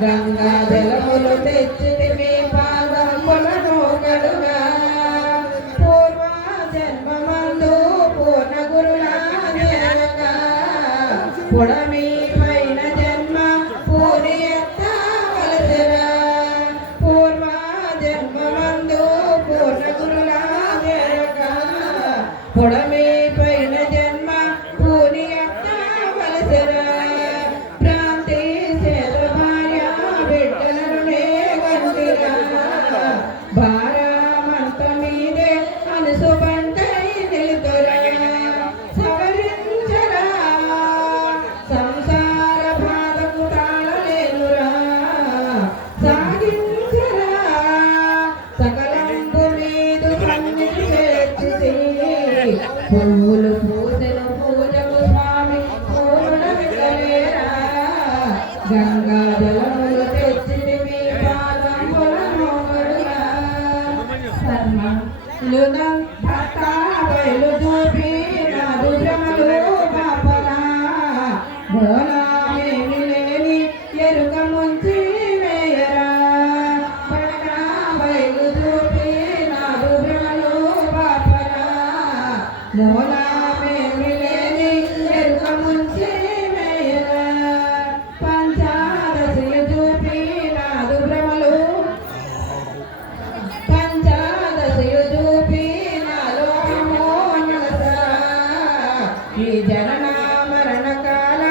గంగా జలములు తెచ్చిది మీ పాదములను కడుగా పూర్వ జన్మమందు పూర్ణ గురులా పుడమి పైన జన్మ పూరి ఎత్తవలసిరా పూర్వ జన్మమందు పూర్ణ గురులా పుడమి పైన జన్మ పూరి ఎత్తవలసిరా పూలు పూజలు పూజకు స్వామి పూల వికలేరా గంగా జలములు తెచ్చిది మీ పాదములను కడుగా సర్మలున భక్త బయలు చూపి నాదు భ్రమలు పాపలా మూలమేమి లేని ఎరుక ముంచి వేయరా భక్త బయలు చూపి నాదు భ్రమలు పాపలా మూలమేమి లేని ఎరుక ముంచి వేయరా పంచాదశి చూపి నాదు భ్రమలు పంచాదశి చూపి నాలో ఈ జనన మరణ కాల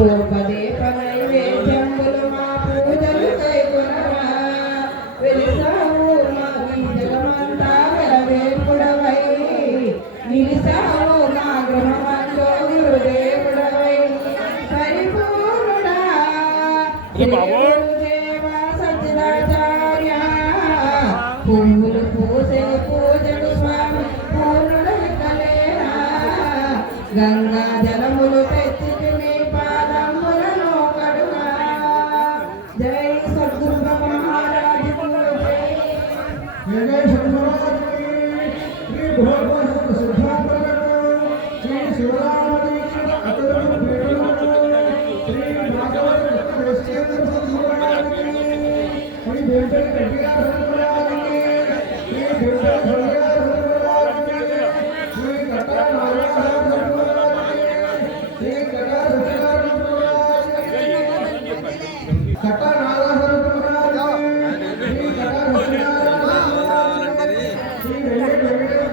ధూపదీప నైవేద్యంబులు మా పూజలు కైకొనరా వెలిసావు మా ఈ జగమంతా వెలవేపుడవై నిలిసావు మా గృహమంతో గురుదేవుడవై పరిపూర్ణుడా గురుదేవ సచ్చిదాచార్య పువ్వులు పూసే పూజలు స్వామి పూర్ణుడని కలేరా గంగా జలములు తెచ్చి మీ పాదములను కడుగా జై సద్గురు మహారాజ్ जय शंभराज श्री भगवान सिद्धांत श्री शिवराम अतुल श्री माधव वेस्टेंद्र महाराज श्री वेंकट कटिया महाराज श्री वेंकट धनिया महाराज श्री कटा नारायण महाराज श्री कटा सच्चिदानंद महाराज कटा नारायण महाराज श्री कटा सच्चिदानंद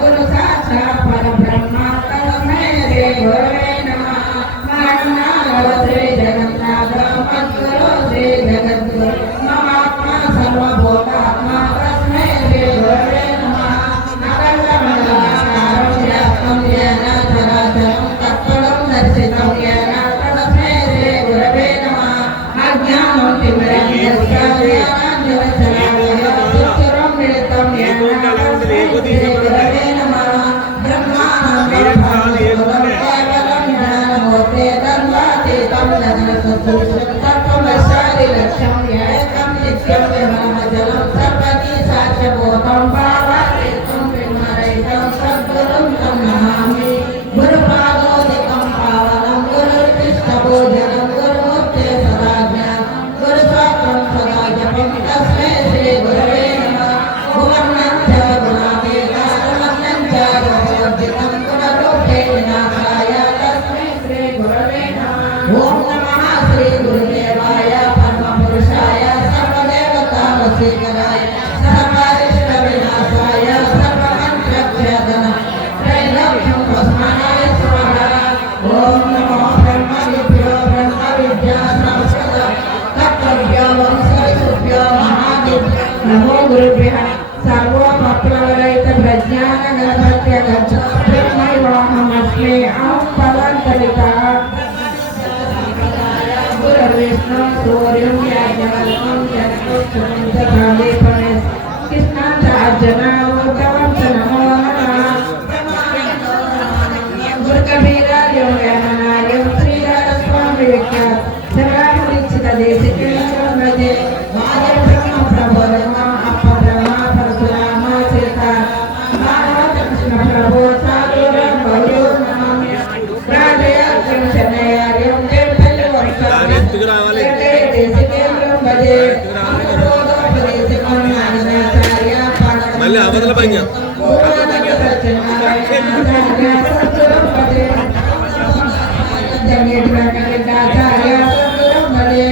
गुरु साक्षात् परब्रह्म तस्मै श्री गुरवे नमः। श्री जगन्नाथ मद्गुरु श्री जगद्गुरु ममात्मा सर्वभूतात्मा तस्मै श्री गुरवे नमः। अखण्डमण्डलाकारं व्याप्तं येन चराचरं तत्पदं दर्शितं येन तस्मै श्री गुरवे नमः। अज्ञानं तिमिरन्धस्य ज्ञानाञ्जनशलाकया चक्षुरुं मिलितं येन तस्मै श्री गुरवे नमः। ब्रह्मानन्दं केवलं ज्ञानमूर्ते तन्वातीतं जगत्सदृशं तत्त्वमस्यादिलक्ष्यं एकं नित्यं विमलमचलं सर्वदी साक्ष्यभूतं भावातीतं विमरहितं सद्गुरुं तं नमामि। गुरुपादोदिकं पावनं गुरुर्विष्णुपूजनं गुरुमूर्ते सदा ज्ञानं गुरुस्वात्रं सदा जपं तस्मै श्री गुरवे नमः। भुवनं च गुणातीतं च गुणवर्जितं गुणरूपे विनाशाय तस्मै श्री गुरवे नमः। ओम नमः श्री गुरुदेवाय परमपुरुषाय वेंकटेशाचार्य सद्गुरुं भजे जगेट वेंकटेशाचार्य सद्गुरुं भजे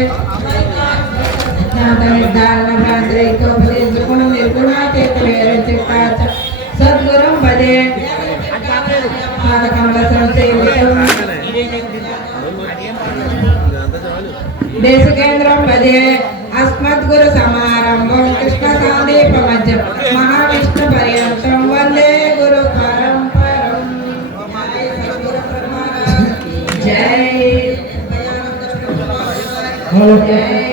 ज्ञातनिर्धारण भ्रांतरहितोपदेशगुण निर्गुणातीत वेरचित्ताच सद्गुरुं भजे पादकमलसंसेवितं देशकेन्द्रं भजे अस्मद्गुरु समारंभं कृष्णसान्दीपमध्यं महाविष्णुपर्यन्तं वन्दे गुरु परम्परम् जय जय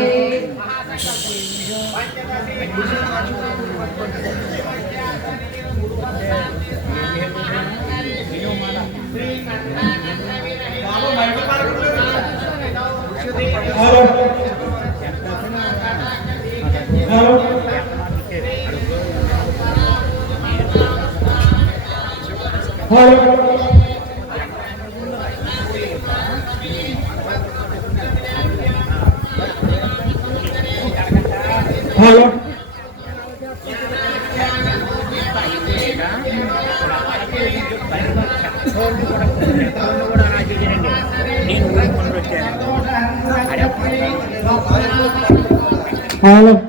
हेलो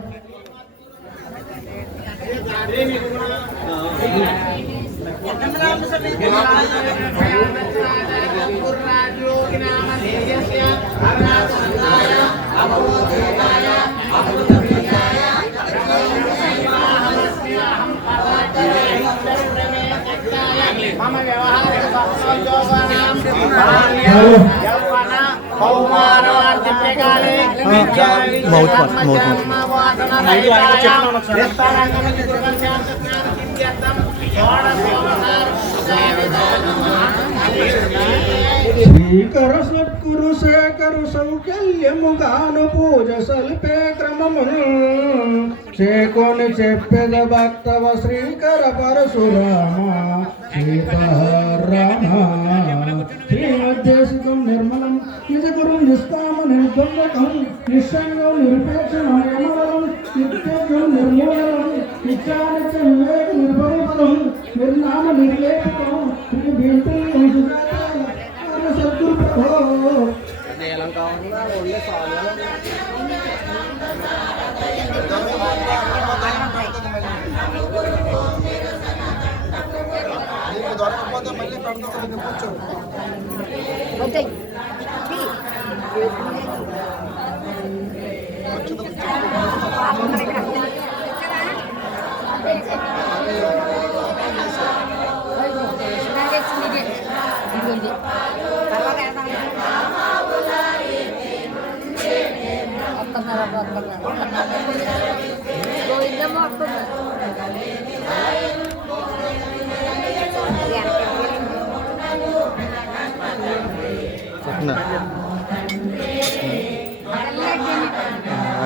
శ్రీకర సద్గురు శేఖరు సౌకల్యముగాను పూజ సల్పే క్రమమును చేకొని చెప్పెద భక్తవ శ్రీకర పరశురామ సీతారామ శ్రీమద్దేశికం నిర్మలం నిజగురు నిష్కామ నిర్బంధకం నిశ్చంగం నిరపేక్షమయమలం నిత్యకం నిర్మూలనం నిత్యానిత్యం వివేక నిర్భరపదం నిర్నామ నిర్లేపకం శ్రీ సద్గురు ప్రభో దొరకకపోతే మళ్ళీ పెడతాను కూర్చో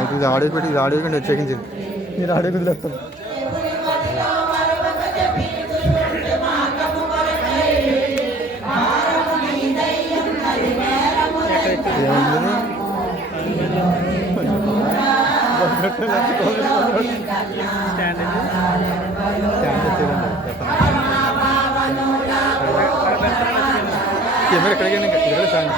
ఇది ఆడియో పెట్టి ఇది ఆడియో కంటే చెకించి మీరు ఆడియో వదిలేస్తాను కెమెరా ఎక్కడికైనా ఇక్కడ స్టాండ్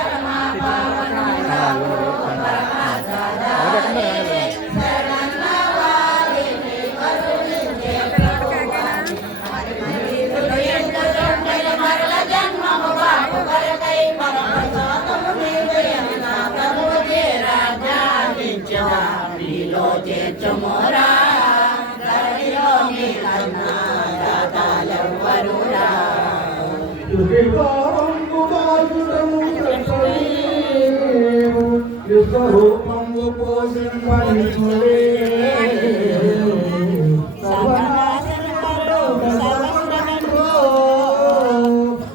విశ్వరూపంగు పోషింపనిచులే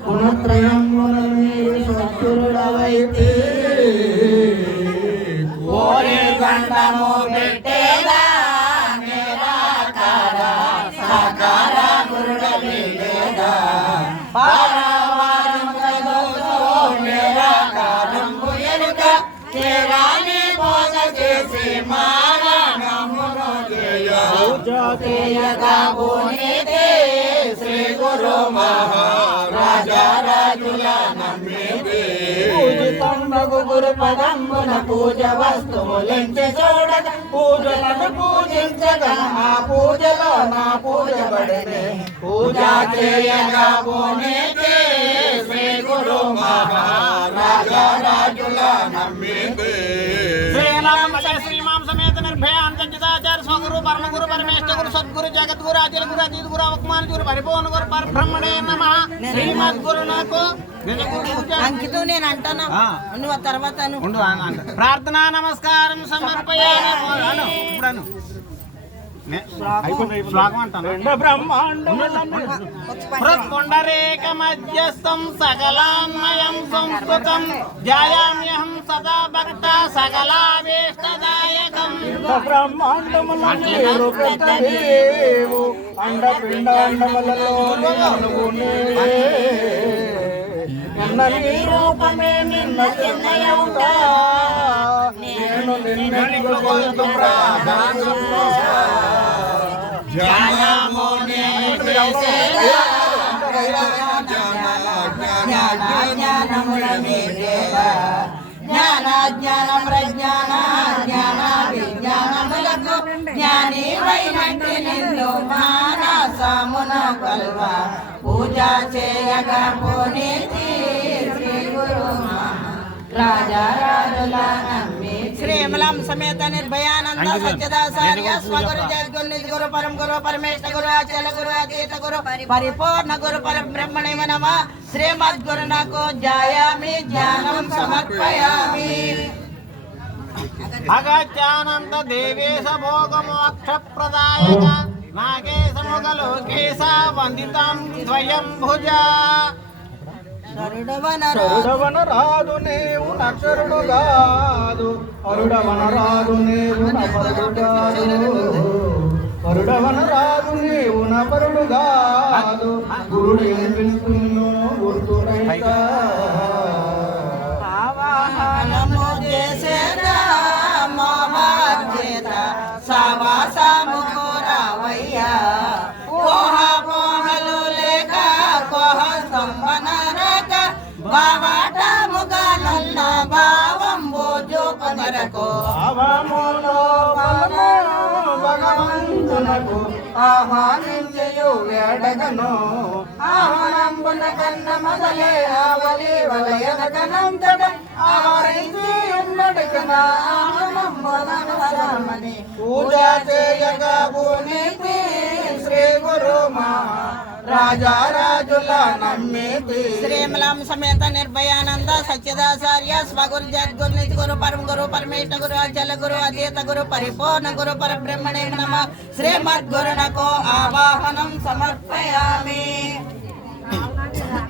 గుణత్రయమునని సత్తురుడవైతే ఓరే గండము పెట్టేదా నిరాకార సాకార గురుడవి లేదా శ్రీ గురు మహా పదంబున పూజ వస్తువులించి చూడక పూజలను పూజించగా ఆ పూజలో నా పూజ పడినే పూజ చేయగా పోనీకి శ్రీ గురు మహారాజుల నమ్మితే శ్రీమాం సమేత నిర్భయాన్ సంచితాచార్య స్వగురు పరమగురు పరమేష్ఠ గురు సద్గురు జగద్గురు అచల గురు అతీత గురు అవకుమాన గురు పరిపూర్ణ గురు పరబ్రహ్మణే నమః శ్రీమద్గురు నాకు అంకితం నేను అంటాను నువ్వు తర్వాత ప్రార్థనా నమస్కారం సమర్పయామి బ్రహ్మాండరేక మధ్యస్థం సకలాన్మయం సంస్కృతం ధ్యాయామ్యహం సదా భక్త సకలాభీష్టదాయకం బ్రహ్మాండములు పెద్దదేవు అండపిండాండములలో రూపమే నిన్న చిన్నయ్యవుగా నేను నిన్ను జ్ఞాన ప్రజ్ఞాన జ్ఞాన విజ్ఞానములకు జ్ఞాని వైనట్టి నిన్ను మానసమున కల్వ పూజ చేయగా పోనీతి శ్రీ గురు రాజారాజుల నమ్మి శ్రీమలం సమేత నిర్భయానంద సత్యదాచార్య స్వగురు జగద్గురు నిజ గురు పరం గురు పరమేశ్వర గురు అచల గురు అతీత గురు పరిపూర్ణ గురు పరబ్రహ్మణే నమః శ్రీమద్గురు నాకు ధ్యాయామి ధ్యానం సమర్పయామి భగత్యానంద దేవేశ భోగమోక్ష ప్రదాయక నాగేశముఖలోకేశ వందితం ద్వయం భుజ రాదు నీవు నక్షరుడు కాదు అరుడవన రాదు నీవు నపరుడు కాదు అరుడవన రాదు నీవు నపరుడు కాదు గురుడు ఏం పిలుస్తున్నాను గుర్తురైక ఆవాహనము చేసేదా మోహచేత సవాసము కోరవయ్యా కోహ కోహలు లేక కోహ సంబనరక బావాటముగా నల్ల భావంబు చూపదరకు భావములో బలము భగవంతునకు ఆహ్వానించయు వేడగను ఆహ్వానంబున కన్న మొదలే ఆవలి వలయదగనంతట ఆవరించి ఉన్నడుకన ఆహ్వానంబునమని పూజ చేయగా భూమికి శ్రీ గురు రాజారాజుల నమ్మితి శ్రీమలం సమేత నిర్భయానంద సత్యదాచార్య స్వగురు జగద్గురు నిజ గురు పరమ గురు పరమేశ్వర గురు అచల గురు అతీత గురు పరిపూర్ణ గురు పరబ్రహ్మణే నమః శ్రీమద్గురునకు ఆవాహనం సమర్పయామి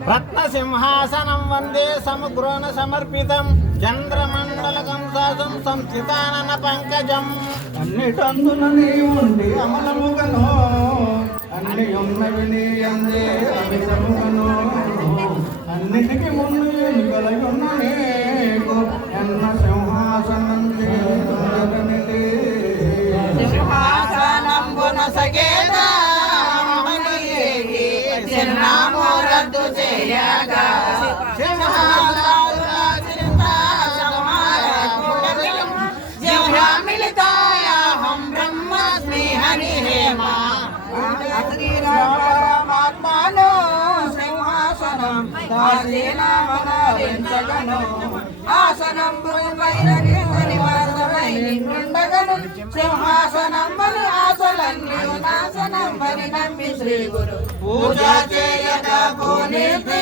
రత్న సింహాసనం వందే సమగ్రోణ సమర్పితం చంద్రమండలకం శాసం సంస్థితానన పంకజం అన్నిటందున నీ ఉండి అమలముగను అన్ని ఉన్నవి నీ అందే అమితముగను అన్నిటికి ముందు ఎన్నికలయున్న నీకు ఎన్న సింహాసనం సింహాసనంబున సగేదా చిరునామో రద్దు చేయగా మిళితాయాహం బ్రహ్మస్మి హరి హేమా పరమాత్మను సింహాసనం దాసీనామనరించగను ఆసనం నివాసమై నిండుండగను సింహాసనం బలి ఆసలన్నీ నాశనం బలి నమ్మి శ్రీ గురు పూజ చేయక పోనీతి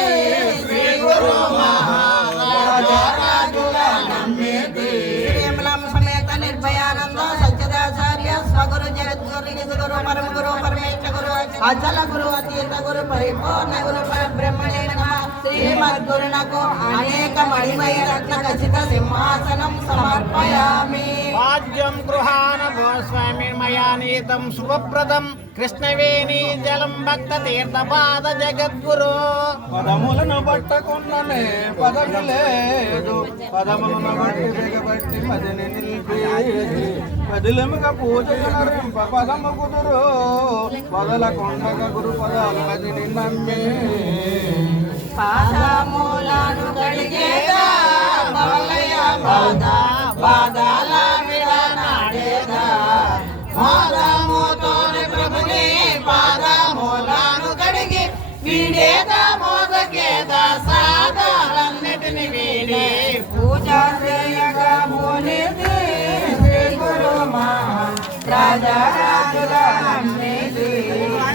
శ్రీ గురు మహారాజుల నమ్మితి శ్రీమలం సమేత నిర్భయానంద సత్యదాచార్య స్వగురు జగద్గురు నిజ గురు పరమ గురు పరమేశ్వర గురు అచల గురు అతీత గురు పరిపూర్ణ గురు పరబ్రహ్మణే నమః శ్రీమద్గురునకు అనేక మణిమయ రత్న ఖచ్చిత సింహాసనం సమర్పయామి వాద్యం గృహాన గోస్వామి మయా నీతం శుభప్రదం కృష్ణవేణి జలం భక్త తీర్థపాద జగద్గురు పదములను పట్టకున్ననే పదము లేదు పదములను బట్టి బిగబట్టి మదిని నిలిపి పదిలముగ పూజకు నరింప పదము కుదురు పదల కొండగ గురు పదాలు మదిని నమ్మి పాదమూలను కడిగేదా బాధల విడనాడేద మోదముతోని ప్రభుని పాదములను కడిగి వీడేద మోదకేద సాధలన్నిటిని వీడి పూజ చేయగా పోనేది శ్రీ గురు రాజరాజుల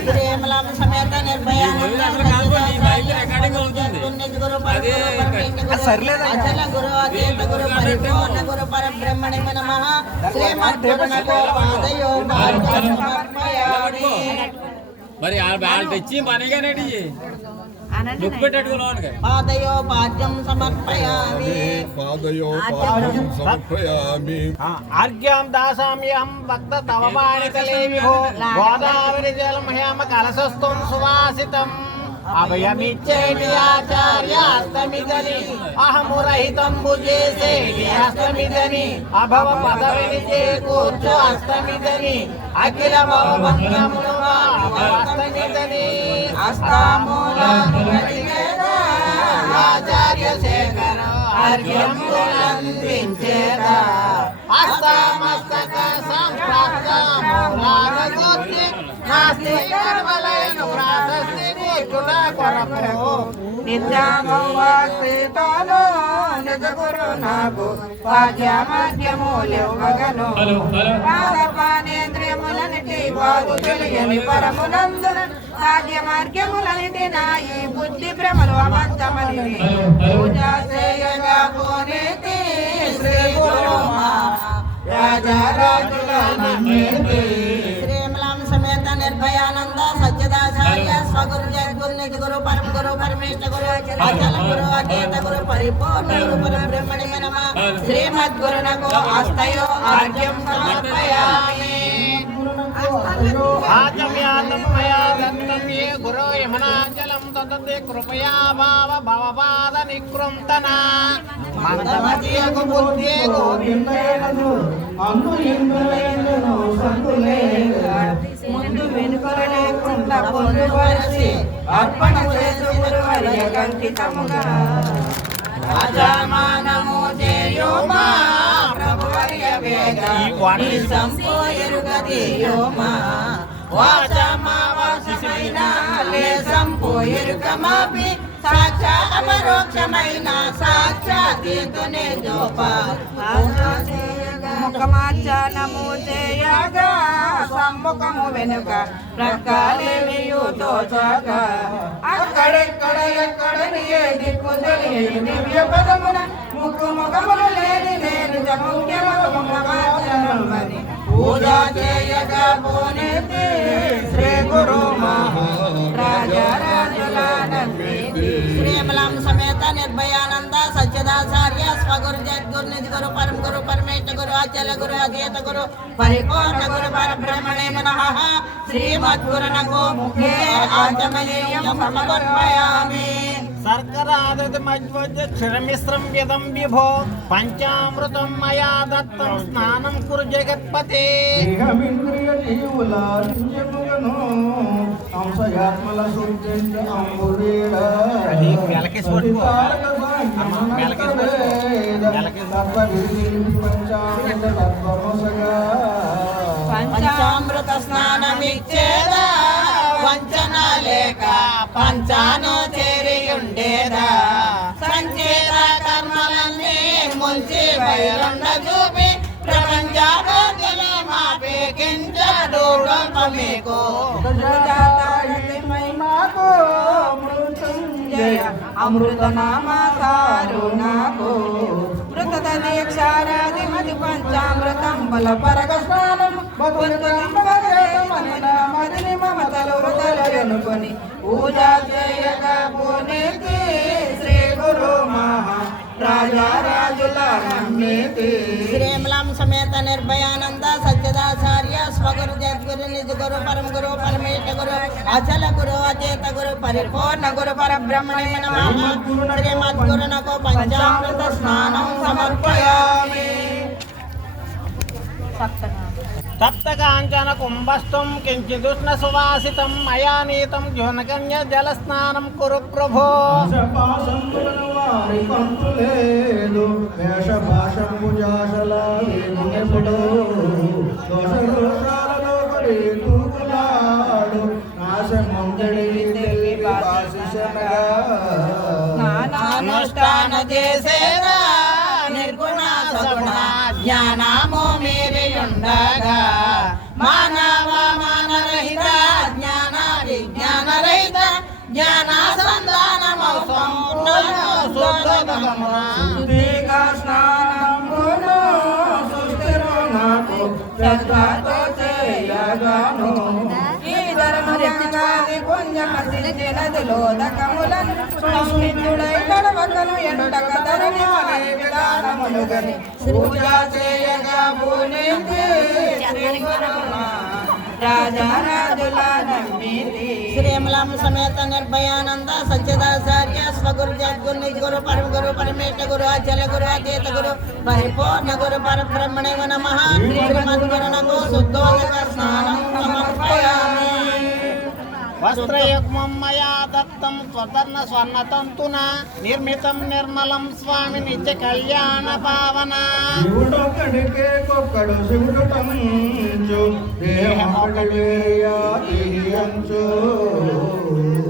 శ్రీమలం సమేత నిర్భయానంద అచల గురు అచేత గురు పరిపూర్ణ గురు పరబ్రహ్మణి నమః శ్రీమద్గురునకో పాదయో సమర్పయామి. మరి వాళ్ళు తెచ్చి మనగానేటి పాదయో పాద్యం సమర్పయామి. ఆర్గ్యాం దాసామ్యహం భక్త తవ పాణితలే విభో గోదావరి జలమహ్యామ కలశస్థం సువాసితం అభయమిచ్చేటి ఆచార్యాస్తమిదని అహమురహితం భుజేసేటి అస్తమిదని అభవ పదవిని చేకూర్చు అస్తమిదని అఖిల భవభంగములు అస్తమిదని అస్తామూలను ఆచార్య శేఖర అర్ఘ్యములందించేదా అస్తామస్తక సంప్రాప్తమూలాన గోత్రి నాస్తి కర్మలయను ప్రాశస్తి కూర్చుట కొరకు నిత్యామవాక్రీతాను నిజ గురు నాకు వాద్యమాధ్యములివ్వగను పాదపానేంద్రియములనిటి బాగు తెలియని పరమునందున సాధ్య మార్గములనిటి నా ఈ బుద్ధి భ్రమలు అబద్ధమని పూజ చేయగా పోనేతి శ్రీ గురు రాజరాజుల శ్రీమలం సమేత నిర్భయానంద సత్యదాచార్య స్వగురు జగద్గురు నిజ గురు పరమ గురు పరమేశ్వర గురు అచల గురు అచేత గురు పరిపూర్ణ గురు పరబ్రహ్మణి నమః శ్రీమద్గురునకు ఆస్తయో ఆర్ఘ్యం సమర్పయామి. ఆచమ్యాతం మయా దత్తం యే గురో యమనాచలం తదతే కృపయా భావ భవపాద నికృంతన మందమతియకు బుద్ధియకు నిన్నయనను అన్ను ఇందులైనను సంతులేక ముందు వెనుకల లేకుండా పొందుపరచి అర్పణ చేసు గురువర్య కంకితముగా రాజమానము చేయోమా ప్రభువర్య వేద ఈ సంపోయరుగదియోమా వాచమా వాచమైన లే సంపోయరుకమాపి సాక్షాపరోక్షమైన సాక్షాతీతునే జోపా ముఖమాచనము చేయగా సమ్ముఖము వెనుక ప్రకాలేమియు తోచగా అక్కడెక్కడ ఎక్కడని ఏ దిక్కు తెలియని దివ్య పదమున ముక్కు ముఖములు లేని నేను ముఖ్యమని పూజ చేయగా పోనేతి శ్రీ గురు రాజరాజుల శ్రీమలం సమేత నిర్భయానంద సత్యదాచార్య స్వగురు జగద్గురు నిజ గురు పరమ గురు పరమేశ్వర గురు అచల గురు అచేత గురు పరిపూర్ణ గురు పరబ్రహ్మణే నమః శ్రీమద్గురునకు ముఖే ఆచమనీయం సమర్పయామి. శర్కరాదతి మధ్వజ క్షరమిశ్రం వ్యదం విభో పంచామృతం మయా దత్తం స్నానం కురు జగత్పతే దేహమింద్రియ జీవుల నిత్యముగను అంశయాత్మల శుద్ధించ అంబురేడ అది మెలకేసి పట్టుకో. తారక పంచామృత స్నానమిచ్చేదా వంచన లేక పంచాను చేరియుండేదా సంచేత కర్మలన్నీ ముంచి బయలుండ చూపి ప్రపంచాన్ని మాపి కించడు మీకు అమృత నామాసారు నాకు మృత దీక్షారాది మది పంచామృతం బల పరగ స్నానం మదిని మమతలు వృతలనుకొని పూజ చేయగా పోనేతి శ్రీ గురు రాజరాజుల శ్రీమలం సమేత నిర్భయానంద సత్యదాచార్య స్వగురు జగద్గురు నిజ గురు పరమ గురు పరమేశ్వర గురు అచల గురు అచేత గురు పరిపూర్ణ గురు పరబ్రహ్మణే నమః శ్రీమద్గురునకు పంచామృత స్నానం సమర్పయామి. సప్తకాంచన కుంభస్థం కించిదుష్ణ సువాసితం మయా నీతం జ్యోనకన్య జలస్నానం కురు ప్రభో వారి పంతులే లేదు వేష భాషము జాషలాడు దోష దోషాలలో పడి తూకులాడు నాశమందడి తెలివి భాషిషనగా అనుష్ఠాన చేసేదా నిర్గుణ సగుణ జ్ఞానము మీరియుండగా మానవ మానరహిత జ్ఞాన విజ్ఞాన రహిత జ్ఞాన సంధానము శుద్ధిగా స్నానమును సుస్థిరు నాకు శ్రద్ధతో చేయగాను ఈ ధర్మరక్షకాది పుణ్యమసిలోదకములను సంసిద్ధుడై నడవకను ఎండక ధరణి అనే విధానములు గని పూజ చేయగా పూనింది రాజారాజుల నమ్మితి శ్రీమలాం సమేత నిర్భయానంద సత్యదాచార్య స్వగురు జద్గురు నిజగురు పరమ గురు పరమేశ్వర గురు అచల గురు అతీత గురు పరిపూర్ణ గురు పరబ్రహ్మణే నమః శ్రీమద్గురునకు శుద్ధోదక స్నానం సమర్పయామి. వస్త్రయుగ్మం మయా దత్తం స్వర్ణ స్వర్ణతంతున నిర్మితం నిర్మలం స్వామి నిత్య కళ్యాణ పావన శివుడు కడికే కొక్కడు శివుడు పంచు దేహమొకటివేయంచు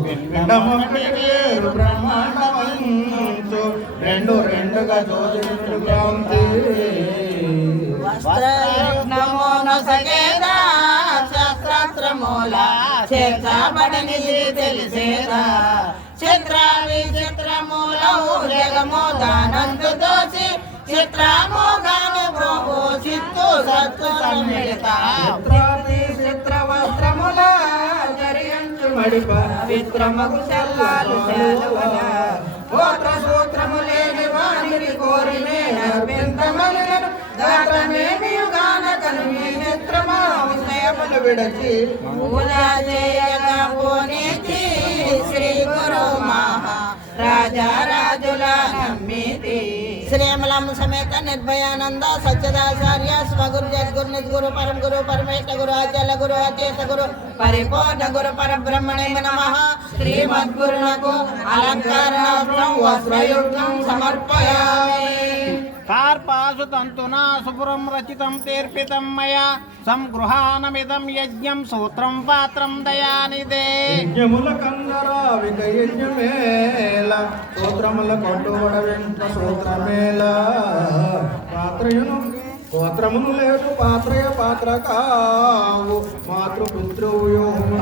పిండమొకటివేరు బ్రహ్మాండమంచు రెండు రెండుగా జోజనుడు భ్రాంతి వస్త్రయుగ్మము నొసగేదా శాస్త్రాస్త్రమూల చేర్చబడనిది తెలిసేదా చిత్ర విచిత్రమూలము జగము దానందు దోసి చిత్రము గాని ప్రభు చిత్తు సత్తు సమ్మిళిత చిత్ర వస్త్రముల జరియంచు మడిప విత్రమగు చల్లాలు చేలువల గోత్ర సూత్రము లేని వాణిని కోరినే అర్పింతమలను దాటమేమియు గానకను మీ మిత్రమా విషయములు విడచి పూజ చేయగా పోనీతి శ్రీ గురు మహా రాజారాజుల నమ్మితి శ్రీమలం సమేత నిర్భయానంద సత్యదాచార్య స్వగురు జద్గురు నిజగురు పరమ గురు పరమేశ్వర గురు అచల గురు అచేత గురు పరిపూర్ణ గురు పరబ్రహ్మణే నమః శ్రీమద్గురునకు అలంకారార్థం వస్త్రయుగ్మం సమర్పయామి. కార్పాసు తంతునా శుభ్రం రచితం తీర్పితం మయా సంగృహానమిదం యజ్ఞం సూత్రం పాత్రం దయానిదే యజ్ఞముల కందరావిక యజ్ఞమేల సూత్రముల కొట్టుబడ వెంట సూత్రమేల పాత్రయును గోత్రమును లేదు పాత్రయ పాత్ర కావు మాతృపుత్రుయోహము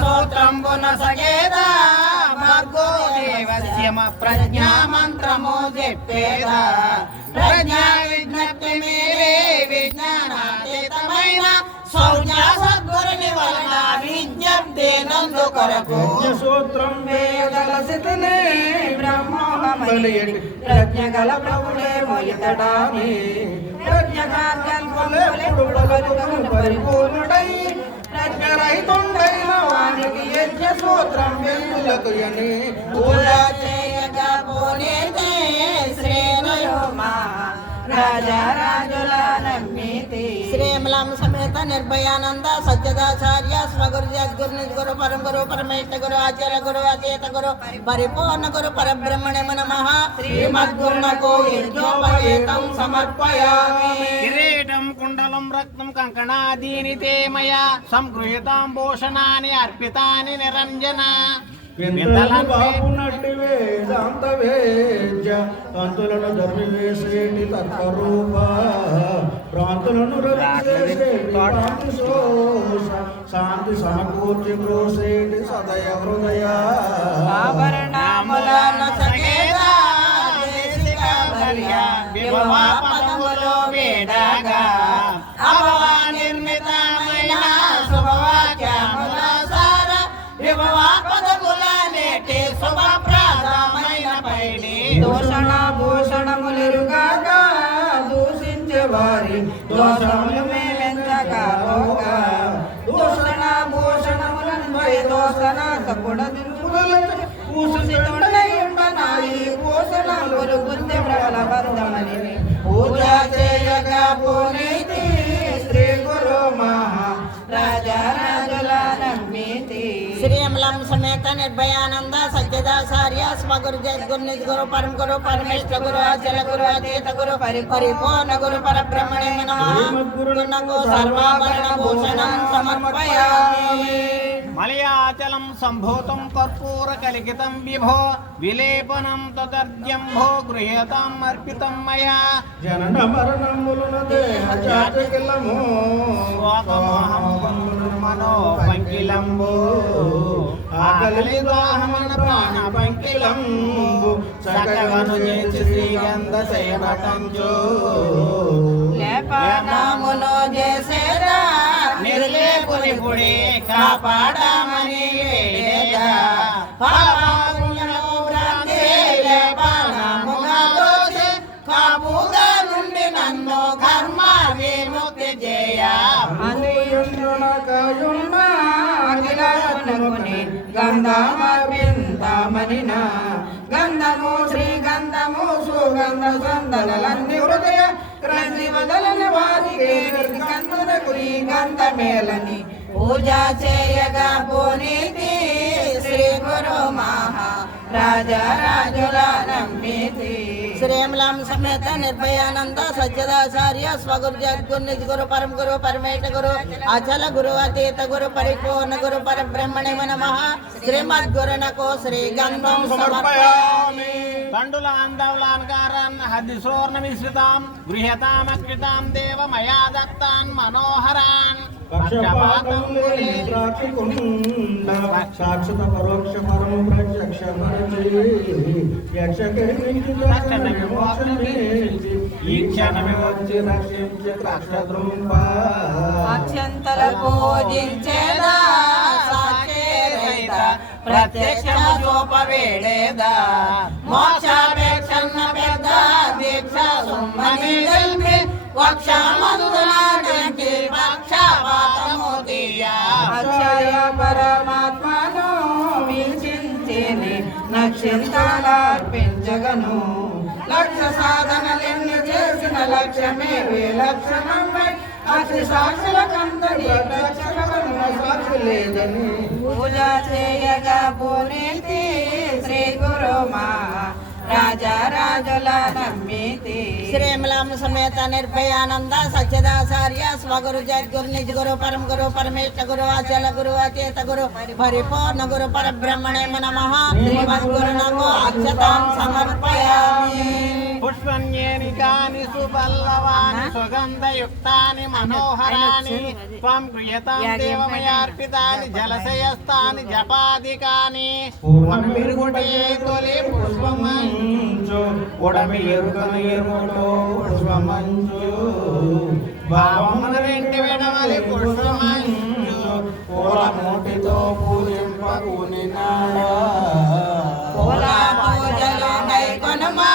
సూత్రంబున సగేదా భార్గో దేవస్యమ ప్రజ్ఞా మంత్రము చెప్పేదా ప్రజ్ఞా విజ్ఞప్తి మీరే విజ్ఞానాతీతమైన సౌజ్ఞ సద్గురుని వలన విజ్ఞప్తి నందు కొరకు సూత్రం వేదలసితనే బ్రహ్మోహమయటి ప్రజ్ఞగల ప్రభుడే మొయతడాని ప్రజ్ఞగాల్పలెప్పుడు పలుకను పరిపూర్ణుడై ప్రజ్ఞరహితుండైన వానికి యజ్ఞ సూత్రం వెలుగులకు అని పూజ చేయగా పోనేతే శ్రేణయో మహా రాజారాజుల నమ్మితి శ్రీమలం సమేత నిర్భయానంద సత్యదాచార్య స్వగురు జద్గురు నిజగురు పరమ గురు పరమేశ్వర గురు అచల గురు అతీత గురు పరిపూర్ణ గురు పరబ్రహ్మణే నమః శ్రీమద్గురునకు యజ్ఞోపవేతం సమర్పయామి. కిరీటం కుండలం రక్తం కంకణాదీని తే మయా సంగృహీతాం భూషణాని అర్పితాని నిరంజన బాబు నట్టి వేదాంత వేద్య తంతులను ధర్మి వేసేటి తర్కరూప ప్రాంతులను శాంతి సమకూర్చి క్రోసేటి సదయ హృదయ ఆభరణములను సకేదా దేశిక భర్య విభవా పదములో వేడగా అవా నిర్మితమైన శుభవాక్యముల సార విభవా పదముల నేటి శుభప్రదమైన పైడి దోషణ భూషణములెరుగాక దూషించే వారి దోషములు మేమెంచగాక దూషణ భూషణములను దోషణ పూషితుండనాయి భూషణములు బుద్ధి ప్రబలబద్ధమని పూజ చేయగా పునీతి శ్రీ గురు మహా రాజారాజుల నమ్మితి శ్రీ అమలం సమేత నిర్భయానంద సత్యదాచార్య స్వగురు జద్గురు నిధి గురు పరమ గురు పరమేశ్వర గురు అచల గురు అతీత గురు పరిపూర్ణ గురు పరబ్రహ్మణే నమః గురునకు సర్వాభరణ భూషణం సమర్పయామి. మలయాచలం సంభూతం కర్పూర కలికితం విభో విలేపనం తదర్జంభో గృహ్యతాం అర్పితం మయా జనన మరణములను దేహ చాచకిలము మనో పంకిలంబో ఆకలి దాహమన ప్రాణ పంకిలంబు సకవను చేసి శ్రీగంధ సేవటంచో లేపనమును చేసేదా నిర్లేపుని పుడే కాపాడమని వేడేదా పాపపుణ్యము భ్రాంతి లేపనముగా దోషి కాపుగా నుండి నన్ను కర్మ విముక్తి చేయ గంధమర్పింతామనిన గంధము శ్రీగంధము సుగంధ సందలన్ని హృదయ గ్రంథి వదలని వారికి గంధునకు ఈ గంధమేలని పూజ చేయగా పునీతి శ్రీ గురు మహా రాజరాజుల నమ్మితి. శ్రీమలాం సమేత నిర్భయానంద సత్యదాచార్య స్వగురు జద్గురు నిధి గురు పరమ గురు పరమేశ్వర గురు అచల గురు అతీత గురు పరిపూర్ణ గురు పరబ్రహ్మణే నమః శ్రీమద్గురునకు శ్రీగంధం సమర్పయామి. తండుల అందవులాన్కారాన్ హదిశోర్ణ మిశ్రితాం గృహ్యతామకృతాం దేవ మయా దత్తాన్ మనోహరాన్ సాక్షత పరోక్ష పరమ ప్రత్యక్ష ఈ క్షణమే వచ్చి రక్షించి అత్యంతల పూజించేదా సాక్షేరైత ప్రత్యక్ష చూపవేడేదా మోక్షాపేక్షన్న పెద్ద దీక్ష సుమ్మని తెలిపి వక్షమందులాంటి పక్షపాతము తీయా అక్షయ పరమాత్మను వీక్షించేని నక్షంతాలర్పించగను లక్ష్య సాధనలెన్ని చేసిన లక్ష్యమే లక్షణం అతి సాక్షుల కందడి సాక్షి లేదని పూజ చేయగా పునీతి శ్రీ గురు మా రాజరాజుల నమ్మితి. శ్రీమలాం సమేత నిర్భయానంద సత్యదాచార్య స్వగురు జద్గురు నిధి గురు పరమ గురు పరమేశ్వర గురు అచల గురు అతీత గురు పరిపూర్ణ గురు పరబ్రహ్మణే నమః శ్రీమద్గురునకు అక్షతాం సమర్పయామి. పుష్పన్యేనికాని సుపల్లవాని సుగంధయుక్తాని మనోహరాని త్వం గృహ్యతాం దేవమయార్పితాని జలశయస్తాని జపాదికాని పూర్ణమిరుగుటే తొలి పుష్పమంచు ఉడమి ఎరుకను ఎరుములో పుష్పమంచు భావమున రెండు విడమలి పుష్పమంచు పూల మూటితో పూజింపకునినాడా పూల పూజలు కైకొనుమా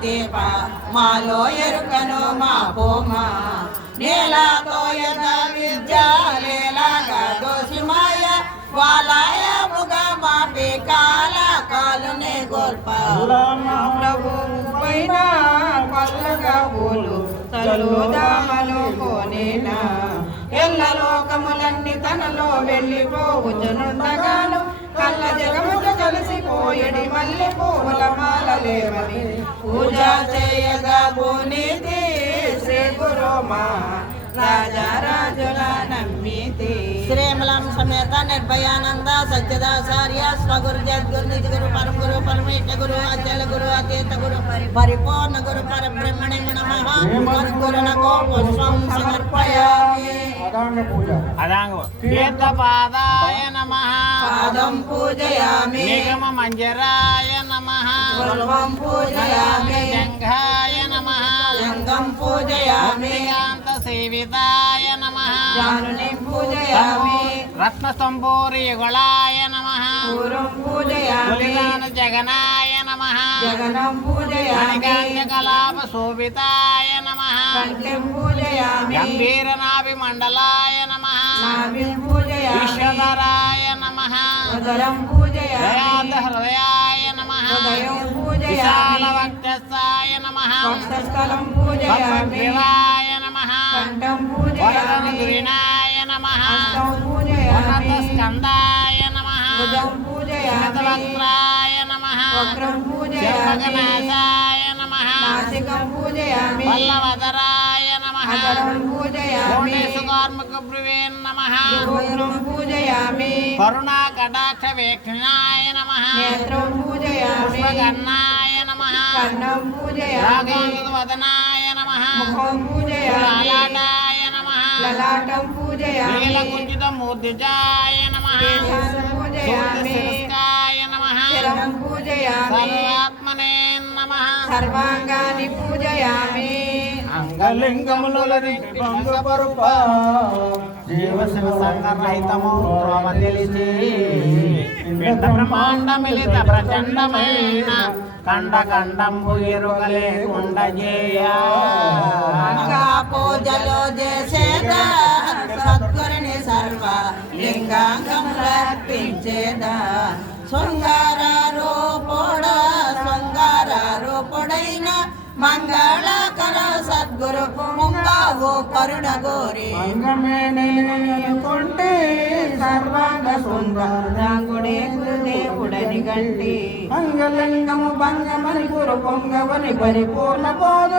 దీప మాలో ఎరుకను మా పోమా నీలాతో యథ విద్య లీలాగా దోషిమాయ వాలాయముగా మాపి కాల కాలునే గోల్ప ప్రభు పైన పల్లగా పూలు తలుదామలు కోనేనా ఎల్ల లోకములన్నీ తనలో వెళ్ళిపోవచ్చునుండగాను కళ్ళ జగముతో కలిసిపోయడి మల్లె పువ్వుల మాలలేవని పూజ చేయగా పునీతి శ్రీ గురు మా రాజరాజుల నమ్మితి. శ్రీమలాం సమేత నిర్భయానంద సత్యదాచార్య స్వగురు జద్గురు నిధి గురు పరమ గురు పరమేశ్వర గురు అచల గురు అతీత గురు పరిపూర్ణ గురు పరబ్రహ్మణే నమః గురునకు పుష్పం సమర్పయామి. తీర్థపాదాయ నమః పాదం పూజయామి నిగమ మంజరాయ నమః పూర్వం పూజయామి జంఘాయ నమః లింగం పూజయామి కాంత సేవితాయ నమః జానునిం పూజయామి రత్నస్తంభోరి యుగళాయ నమః పూర్వం పూజయామి పులిగాన జగనాయ నమః జగనం పూజయామి కలాప శోభితాయ నమః కంఠం పూజయామి గంభీరనాభి మండలాయ నమః నాభిం పూజయామి విశ్వధరాయ నమః ఉదరం పూజయామి దయార్థ హృదయాయ నమః హృదయం పూజయామి విశాలవక్షస్థాయ నమః వక్షస్థలం పూజయామి భక్తివాయ నమః కంఠం పూజయామి వరదనుగురినాయ నమః హస్తం పూజయామి స్కందాయ నమః భుజం పూజయామి శతవక్త్రాయ నమః వక్రం పూజయామి జన్మగణాసాయ నమః నాసికం పూజయామి వల్లవదరాయ నమః అధరం పూజయామి కోణేశుకార్ముకబ్రువే నమః భూగ్రం పూజయామి కరుణాకటాక్షవేక్షణాయ నమః నేత్రం పూజయామి పుష్పగన్నాయ నమః కన్నం పూజయామి రాగాంగవదనాయ నమః ముఖం పూజయామి లాలాటాయ నమః లలాటం పూజయామి నీలకుంజితమూర్తిజాయ నమః కేశానం పూజయామి శూద్రశిరస్కాయ నమః శిరం పూజయామి సర్వాత్మనే నమః సర్వాంగాని పూజయామి అంగలింగములది భంగపరుప జీవ శివ సంగరహితము రోమ తెలిసి పిండ బ్రహ్మాండ మిలిత ప్రచండమైన కండ కండంబు ఎరుగలేకుండ చేయ అంగా పూజలో చేసేదా సద్గురుని సర్వ లింగాంగములర్పించేదా శృంగార రూపుడైన మంగళకర సద్గురు ముంగావు కరుణ గోరి కొంటే సర్వాంగ సుందరంగుడే గురుదేవుడని గంటి అంగలింగము భంగమని గురు పొంగవని పరిపూర్ణ బోధ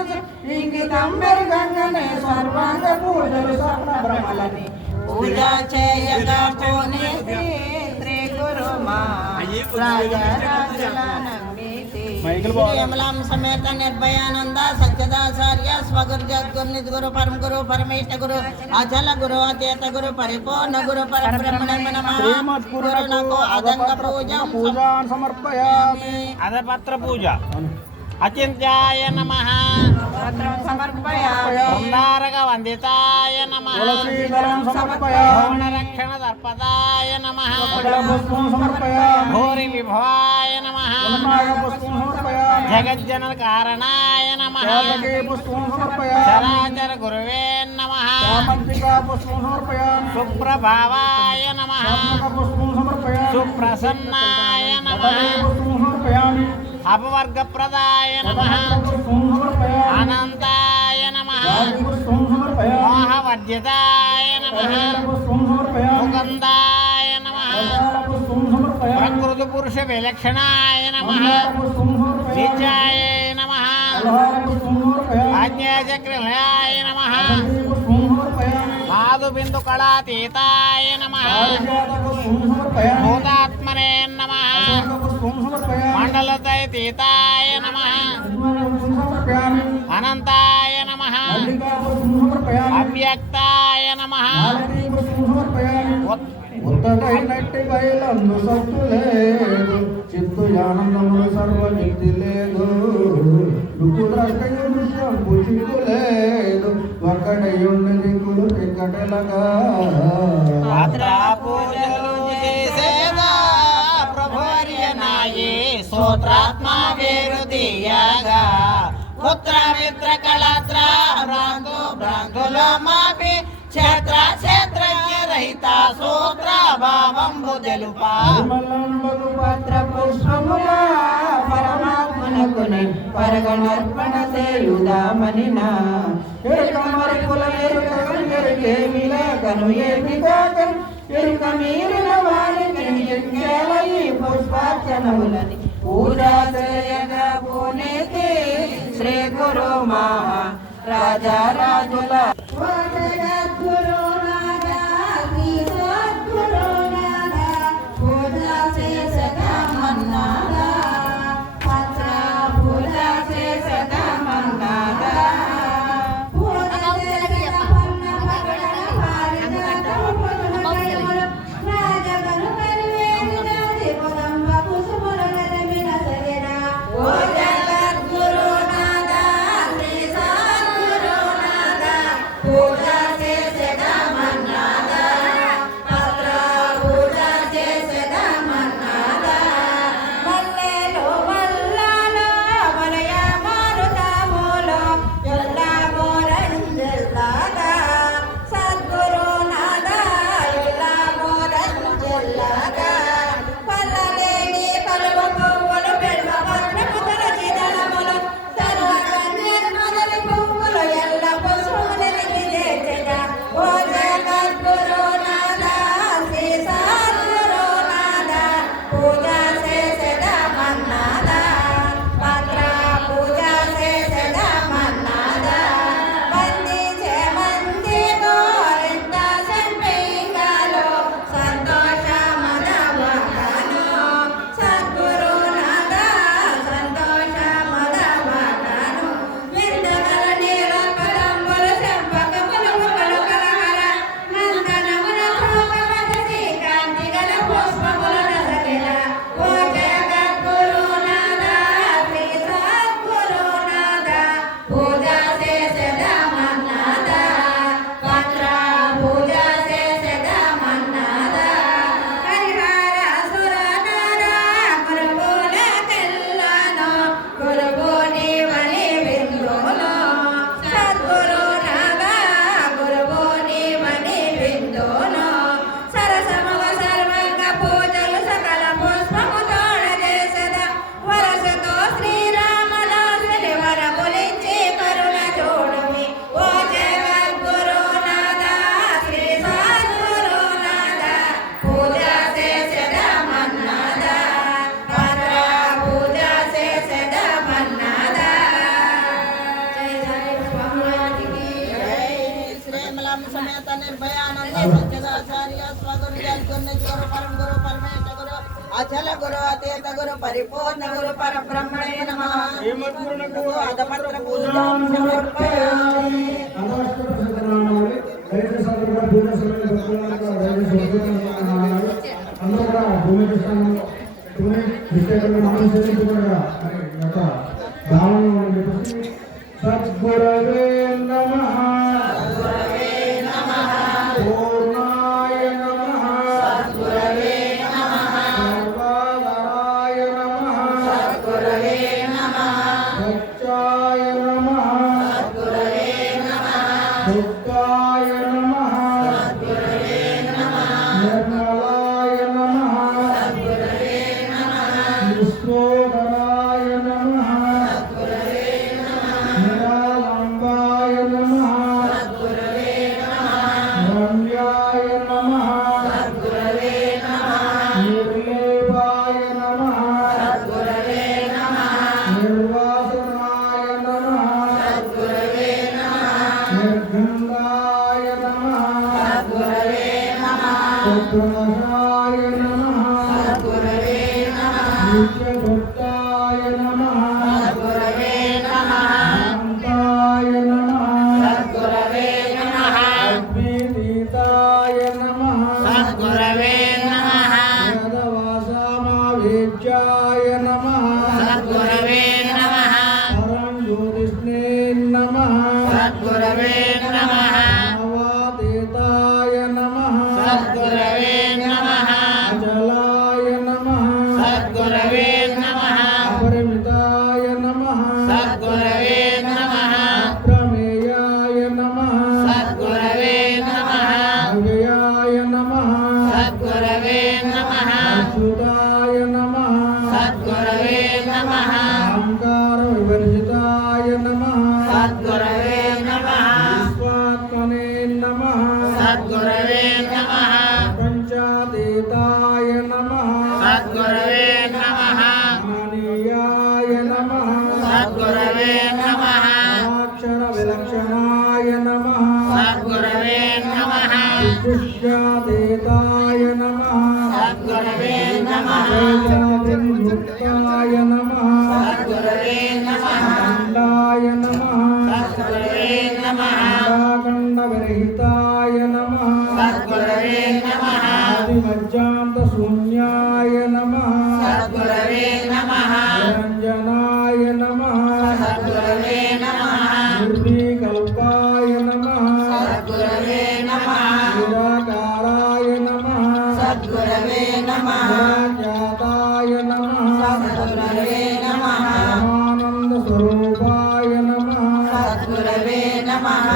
ఇంగితం మెరుగంగనే సర్వాంగ పూజలు స్వర్ణ భ్రమలని పూజ చేయగా పోనే శ్రీ గురు మా రాజరాజల శ్రీమలాం సమేత నిర్భయానంద సత్యదాచార్య స్వగురు జద్గురు నిద్గురు పరమ గురు పరమేష్ట గురు అచల గురు అతేత గురు పరిపూర్ణ గురు పరబ్రహ్మణే నమః గురునకు అదంగ పూజ సమర్పయామి అదపత్ర పూజ అచింత్యాయ నమః పత్రం సమర్పయామి బృందారక వందితాయ నమః సమర్పయామి రక్షణ దర్పదాయ నమః సమర్పయామి భూరి విభవాయ నమః జగజ్జన కారణాయ నమః చరాచర గురువే నమః సుప్రభావాయ నమః సుప్రసన్నాయ నమః అపవర్గప్రదాయ నమః అనంతాయ నమః మోహవర్జితాయ నమః ముకుందాయ నమః ప్రకృతి పురుష విలక్షణాయ నమః నిత్యాయ నమః ఆజ్ఞాచక్రలయాయ నమః మాధుబిందు కళాతీతాయ నమః భూతాత్మనే నమః మండలతైతీతాయ నమః అనంతాయ నమః అవ్యక్తాయ నమః ఉత్తటైనట్టి బయలందు సత్తు లేదు చిత్తు ఆనందములు సర్వనిధి లేదు దుఃఖుద్రష్టయు దృశ్యంపు చిత్తు లేదు ఒక్కడయుండి దిక్కులు టిక్కటెలగా పూజలు చేసేదా ప్రభువర్యనాయే స్తోత్రాత్మ వేరు తీయగా పుత్ర మిత్ర కళత్ర భ్రాంతుల మాపి క్షేత్ర క్షేత్రజ్ఞ రహిత సూత్ర భావంబు తెలుపా పత్ర పుష్పముల పరమాత్మనకుని పరగణర్పణ సేయుదామని నా ఎరుక మరుకుల ఎరుకేమి లేకను ఏమి కాకను ఎరుక మీరిన వారికి ఎక్కేల ఈ పుష్పార్చనములని పూజా చేయగా పోనేతి శ్రీ గురు మహా రాజా రాజుల गुरु परम गुरु परमेश्वर गुरु अचल गुरु अतीत गुरु परिपूर्ण गुरु परब्रह्मणे नमः శ్రీమద్గురునకు अदपत्र पूजां समर्पयामि అంతఃకరణ సత్యనారాయణ దైవ సర్వ పూజ సమయ భక్తులకు అందరూ కూడా భూమి కృష్ణను భూమి విషయాలను మనం చేయించుకోగా యొక్క భావనను చెప్పి సద్గురవే నమః పూర్ణాయ నమః సద్గురవే నమః సర్వధరాయ నమః సద్గురవే నమః సత్యాయ నమః సద్గురవే నమః దుఃఖాయ నమః సద్గురవే నమః నిర్మలాయ నమః సద్గురవే నమః విష్ణుధరాయ నమః సద్గురవే నమః నిరాలంబాయ నమః సద్గురవే నమః రమ్యాయ నమః సద్గురవే నమః నిర్లేపాయ నమః సద్గురవే నమః నిర్వాసనాయ నమః సద్గురవే నమః నిర్గంధాయ నమః సద్గురవే నమః సద్గుణాయ నమః సద్గురవే నమః నిత్యభక్తాయ నమః సద్గురవే నమః శాంతాయ నమః సద్గురవే నమః అద్వితీతాయ నమః సద్గురవే నమః వేదవాసామావేద్యాయ నమః సద్గురవే నమః పరం జ్యోతిష్ణే నమః సద్గురవే నమః నవాతీతాయ నమః సద్గురవే నమః అచలాయ నమః సద్గురవే నమః అపరిమితాయ నమః సద్గురవే నమః అప్రమేయాయ నమః సద్గురవే నమః అవ్యయాయ నమః సద్గురవే నమః అచ్యుతాయ నమః సద్గురవే నమః అహంకార వివర్జితాయ నమః సద్గురవే నమః విశ్వాత్మనే నమః సద్గురవే నమః పంచాతీతాయ నమః సద్గురవే నమః మహనీయాయ నమః సద్గురవే నమః అక్షర విలక్షణాయ నమః సద్గురవే నమః విశిష్యాతీతాయ నమః సద్గురవే నమః ముక్తాయ నమః సద్గురవే నమః ఖండాయ నమః సద్గురవే నమః ఖండ విరహితాయ నమః సద్గురవే నమః ఆదిమజ్జాంత శూన్యాయ నమః సద్గురవే నమః నిరంజనాయ నమః సద్గురవే నమః నిర్వికల్పాయ నమః సద్గురవే నమః నిరాకారాయ నమః సద్గురవే నమః నిరాఖ్యాతాయ నమః సద్గురవే నమః ఆనంద స్వరూపాయ నమః సద్గురవే నమః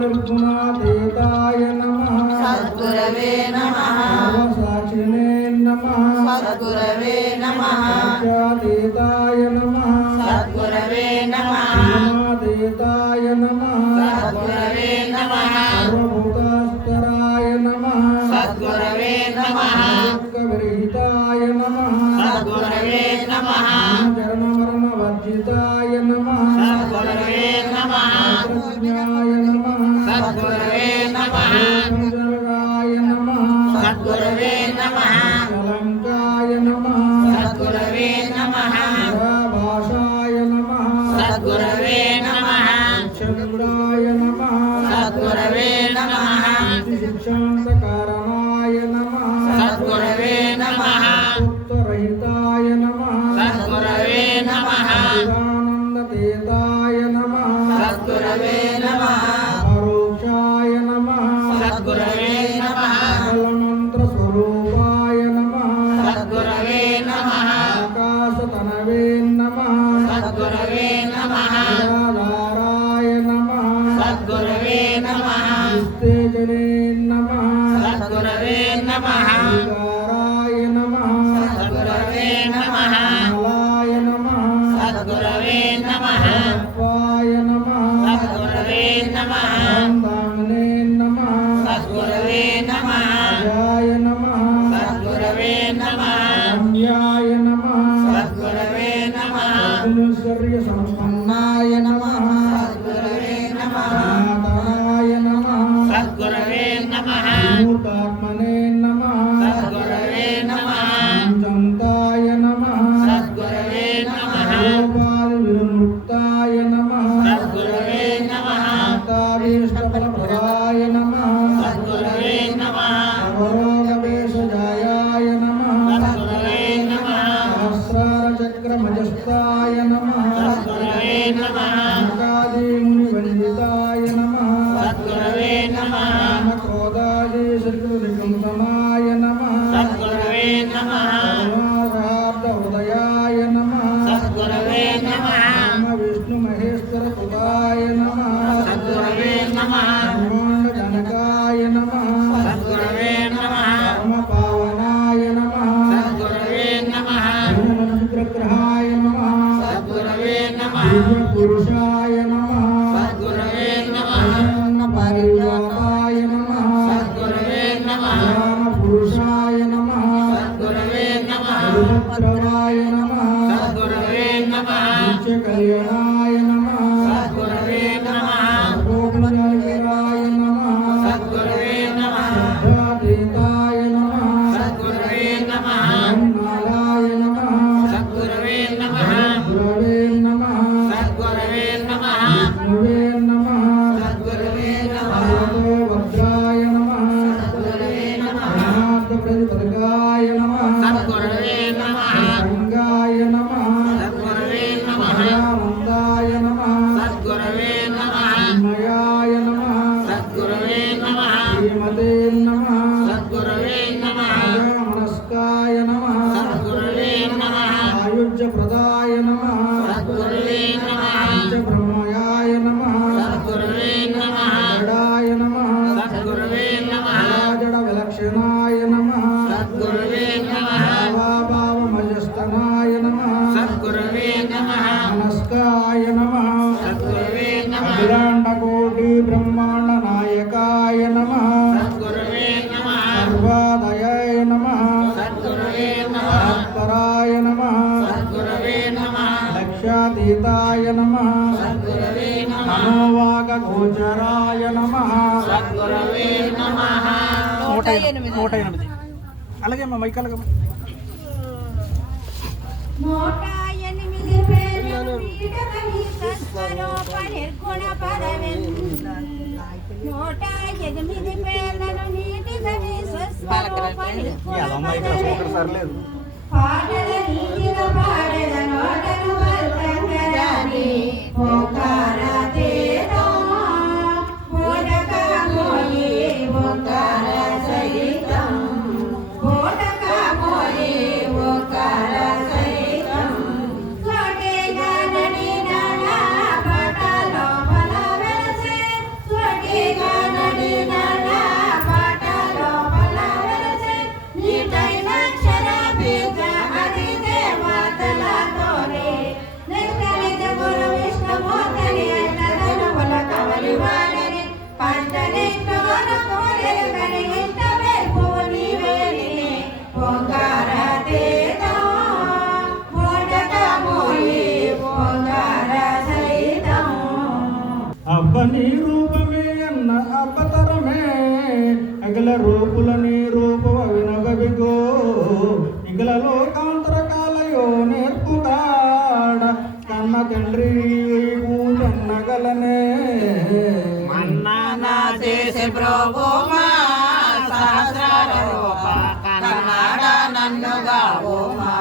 నిర్గుణాతీతాయ నమః సద్గురవే నమః సర్వసాక్షినే నమః సద్గురవే నమః సత్యాతీతాయ నమః సద్గురవే నమః గుణాతీతాయ నమః సద్గురవే నమః సర్వభూతాస్తరాయ నమః సద్గురవే నమః దుఃఖవిరహితాయ నమః సద్గురవే నమః జన్మమరణ వర్జితాయ నమః సద్గురవే నమః ప్రజ్ఞాయ నమః సద్గురవే నమః పంచరాయ నమః సద్గురవే నమః అలంకాయ నమః సద్గురవే నమః భాషాయ నమః సద్గురవే నమః చంద్రాయ నమః సద్గురవే నమః శిక్షాంతకారణాయ నమః సద్గురవే నమః ఉత్తరహితాయ నమః సద్గురవే నమః ఆనందతీతాయ నమః సద్గురవే నమః పరోక్షాయ నమః సద్గురవే నమః మంత్ర స్వరూపాయ వీరభద్రాయ నమః సద్గురవే నమః నిత్య కళ్యాణాయ నమః సద్గురవే నమః గోకులాయ నమః సద్గురవే నమః సిద్ధాతీతాయ నమః సద్గురవే నమః బ్రహ్మణాయ నమః సద్గురవే నమః గురవే నమః సద్గురవే నమః విష్ణువే నమః సద్గురవే నమః భద్రాయ నమః సద్గురవే నమః ప్రతిపదకాయ నమః సద్గురవే నమః గంగాయ నమః సద్గురవే నమః ఆనందాయ నమః సద్గురవే నమః మయాయ నమః సద్గురవే నమః శ్రీమతే నమః సద్గురవే నమః మనస్కాయ నమః సద్గురవే నమః ఆయుజ్య ప్రదాయ నమః సద్గురవే నమః బ్రహ్మయాయ నమః సద్గురవే నమః జడాయ నమః సద్గురవే నమః జడ విలక్షణాయ నమః సద్గురవే నమః భావమజస్తనాయ నమః సద్గురవే నమః మనస్కాయ నమః సద్గురవే నమః అఖిలాండకోటి బ్రహ్మాండ నాయకాయ నమః సద్గురవే నమః సర్వాదయాయ నమః సద్గురవే నమః పరాయ నమః సద్గురవే నమః లక్ష్యాతీతాయ నమః సద్గురవే నమః మనోవాగ గోచరాయ నమః సద్గురవే నమః 108 అలాగే మా మైక్ అలాగే 108 పేర్లను నీడమని సత్వరూపనిర్గుణ పరమెందు 108 పేర్లను నీటిదని సర్లేదు పాటల నీటిలో పాడెద నోటను వర్తంగరాని ఓంకార తేదో ఓడక మోయి ఓంకార సహితం ఓడక మోయి ఓంకార సహితం స్వటిగా నడి నానా పాటలో బల వెలసే స్వటిగా నడి నానా పాటలో బల వెలసే నీటైన అక్షర బీజ హరి దేవతలతోనే నిత్యనిత గురు విష్ణుమూర్తిని అన్నదనముల కవలి వాడని పంటనిష్ట గురు కోరెలు కని ఇష్టమే నీవేని ఓంకార తేదో ఓడక మోయి ఓంకార సహితం అబ్బ నీ రూపమే అన్న అబ్బతరమే అగల రూపుల నీ రూపవ వినగవిగో ఇగల లోకాంతర కాలయో నేర్పుగాడ కన్న తండ్రి పూజన్నగలనే మన్నానా చేసే ప్రభుమా సహస్ర రూప కన్నడ నన్నుగావుమా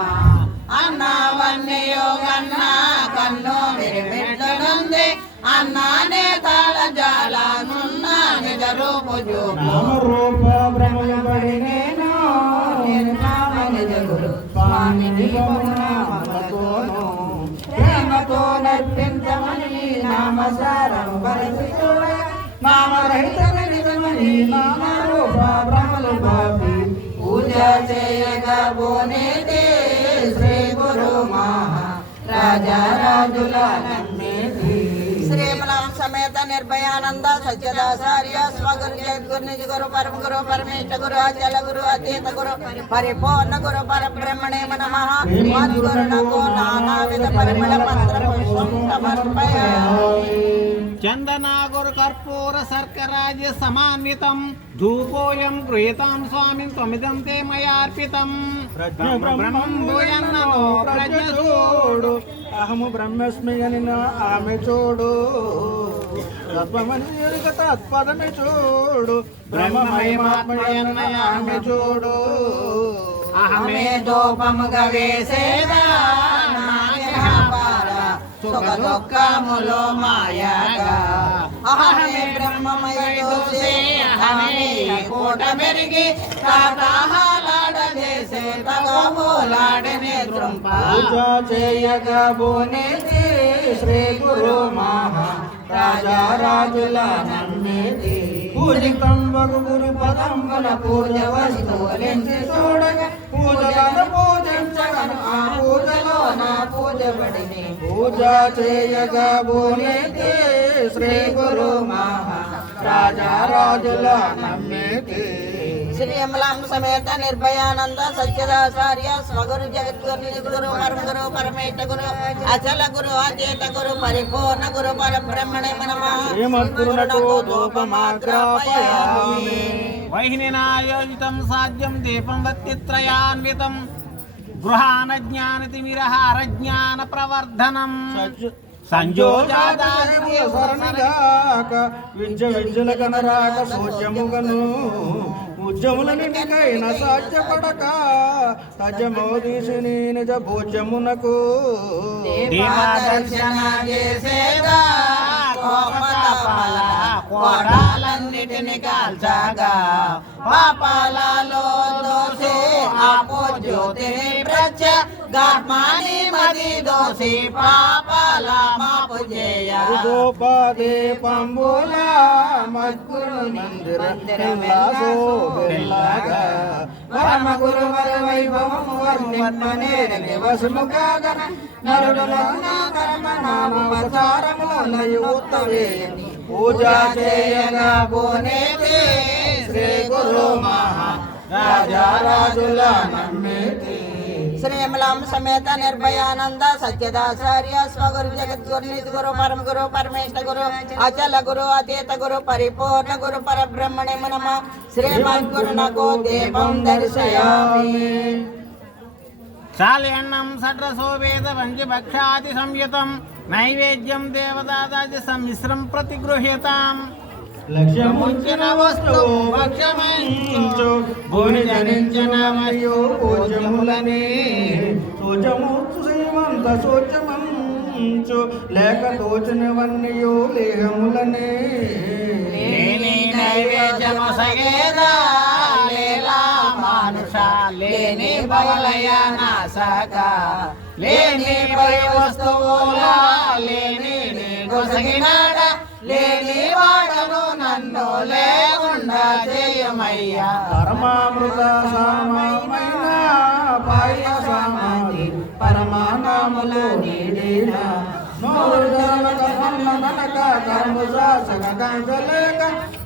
అన్నవన్నయో గన్న కన్ను మెరిపెట్టనుంది అన్నానే తాళ జాల నున్న నిజ రూపు చూపు నామరూప భ్రమయబడినేనా నిర్నామ నిజ గురు స్వామి నామతోను ప్రేమతో నర్పించమని నామసారం బరసి చూడ నామరహిత నిజమని నామరూప భ్రమలు బాపి పూజ చేయగా బోనేది శ్రీ గురు మహా రాజా రాజుల నమ్మేది శ్రీమలాం సమేత నిర్భయానంద సత్యదాచార్య స్వగురు జగద్గురు నిజ గురు పరమ గురు పరమేష్ఠ గురు అచల గురు అతీత గురు పరిపూర్ణ గురు పరబ్రహ్మణే నమః మద్గురునకు నానావిధ పరిమళ మంత్ర పుష్పం సమర్పయామి. చందనాగురు కర్పూర శర్కరాజ్య సమాన్వితం ధూపోయం గృహీతాం స్వామి త్వమిదం తే మయార్పితం బ్రహ్మం భూయన్నమో ప్రజ్ఞ చూడు అహము బ్రహ్మస్మి అని ఆమె చూడు తత్వమని ఎరుగ తత్పదమే చూడు బ్రహ్మమయమాత్మయన్న ఆమె చూడు అహమే దోపముగా వేసేదా సుఖ దుఃఖములో మాయగా అహమే బ్రహ్మమయ దోషే అహమే కోట మెరిగి తాతాహాలాడజేసే తగోలాడనే దృంప పూజ చేయగా బోనేది శ్రీ గురు మహా రాజా రాజుల నమ్మేది పూజితం వగు గురు పదంబుల పూజ వస్తువులించి చూడగా పూజలను పూజించగను ఆ పూజలో నా పూజబడిని పూజ చేయగా బోనేది శ్రీ గురు మహా రాజా రాజుల నమ్మేది శ్రీ అమలాం సమేత నిర్భయానంద సత్యదాచార్య స్వగురు జగద్గురు గురు పరమ గురు పరమేశ గురు అచల గురు అచేత గురు పరిపూర్ణ గురు పరబ్రహ్మణే నమః. వైహినాయోజితం సాధ్యం దీపం వత్తిత్రయాన్వితం గృహాన జ్ఞానతిమిరః అరజ్ఞాన ప్రవర్ధనం సంజోజాదాక విద్య విద్యుల కనరాక సూచ్యముగను ఉద్యముల నికైన సాధ్యపడక తజమోదీశిని నిజ భోజ్యమునకు దేవదర్శన చేసేదా కోటాలన్నిటిని కాల్చగా పాపాలలో దోషే ఆపో జ్యోతిని ప్రత్య గాత్మాని మది దోషి పాపాల మాపు చేయ గోపాదే పంబుల మద్గురు మందిరమిలాసో బెల్లాగా పరమ గురు వర వైభవము వర్ణిమ్మనే నివసముగాగన నరుడులగున కర్మ నామ ప్రచారములన్నయు ఉత్తరే పూజా చేయగా బోనేతి శ్రీ గురు మహా రాజారాజుల నమ్మేతి. శ్రీ అమలాం సమేత నిర్భయానంద సత్యదాచార్య స్వగురు జగద్గురు గురు పరమ గురు పరమేశ గురు అచల గురు అతీత గురు పరిపూర్ణ గురు పరబ్రహ్మణే నమః. శ్రీమద్గురునకు దీపం దర్శయామి. చాల్యన్నం సడ్రసో వేద పంచభక్షాది సంయుతం నైవేద్యం దేవదాదాది సమ్మిశ్రం ప్రతిగృహ్యతాం. లక్ష్యముంచిన వస్తువు భక్షమించు భూని జనించిన మరియు పూజ్యములనే సూచమూర్చు శ్రీమంత సూచమంచు లేక తోచినవన్నయో లేహములనే లేని నైవేద్యము సగేదా లేలా మానుష లేని బవలయ నాశక లేని పై వస్తువుల లేని గొసగినాడ లేని వాడను నన్ను లేకుండా చేయమయ్యా. పరమామృత సామైన పాయసమాది పరమానాములు నీడిన నోరునక కర్ము శాసక కంచలేక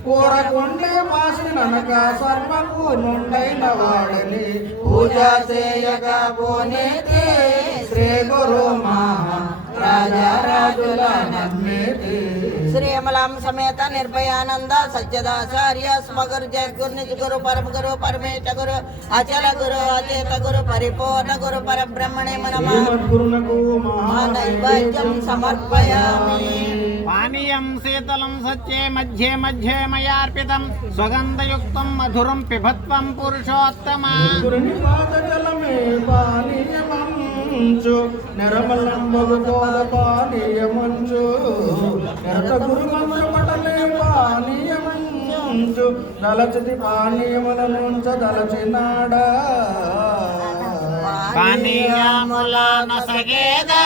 కూరకుండే మాసి ననక సర్వకు నుండైన వాడని పూజ చేయక పోనేతి శ్రీ గురు మహా రాజారాజుల నమ్మేతి. శ్రీ అమలాం సమేత నిర్భయానంద సత్యదాచార్య స్వగురు జగద్గురు గురు పరమ గురు పరమేశ గురు అచల గురు అచేత గురు పరిపూర్ణ గురు పరబ్రహ్మణే నమః. గురునకు నైవేద్యం సమర్పయామి. పానీయం శీతలం సత్యే మధ్యే మధ్యే మయార్పితం సుగంధయుక్తం మధురం పిబత్వం పురుషోత్తమ. గురుని పాద జలమే పానీయమంచు నిర్మలంబగు తోద పానీయమంచు నిరత గురు మంత్ర పటలే పానీయమంచు దలచితి పానీయముల నుంచ దలచినాడా పానీయముల సగేదా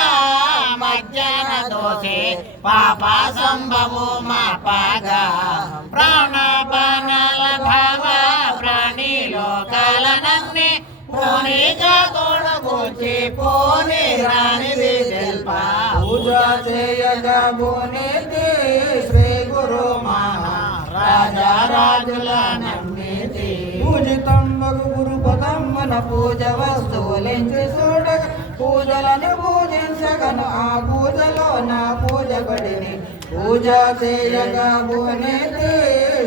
మజ్జన దోషే పాప సంభవో మాపగా ప్రాణపానాల భావ ప్రాణి లోకాలనన్ని పోనీగా తోడగూర్చి పోనీ రానిది తెల్ప. పూజ చేయగా బోనేతి శ్రీ గురు మహా రాజారాజుల నమ్మేతి. పూజితంబగు గురు పదమ్మన పూజ వస్తువులించి చూడగ పూజలను పూజించగను ఆ పూజలో నా పూజ పడిని పూజ చేయగా బోనేతి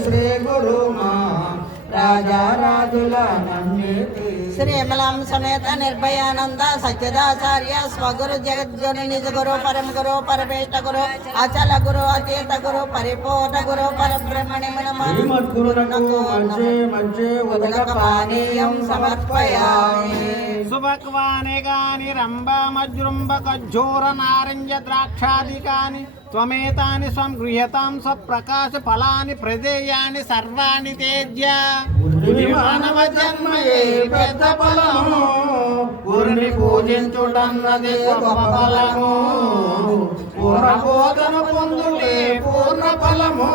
శ్రీ గురు మహా రాజారాజుల నమ్మేతి. శ్రీ అమలాం సమేత నిర్భయానంద సత్యదాచార్య స్వగురు జగద్గురు గురు పరమ గురు పరమేశ గురు అచల గురు అచేత గురు పరిపూర్ణ గురు పరబ్రహ్మణే నమః. శ్రీమద్గురునకు మధ్యే మధ్యే ఉదక పానీయం సమర్పయామి. సుభక్వాని గాని రంభ మజ్జృంభ ఖజ్జూర నారింజ ద్రాక్షాదికాని త్వమేతాని స్వం గృహ్యతాం స్వప్రకాశ ఫలాని ప్రదేయాని సర్వాణి తేజ్య. మానవ జన్మయే పెద్ద ఫలము గురుని పూజించుటన్నది గొప్ప ఫలము పూర్ణ బోధన పొందులే పూర్ణ ఫలము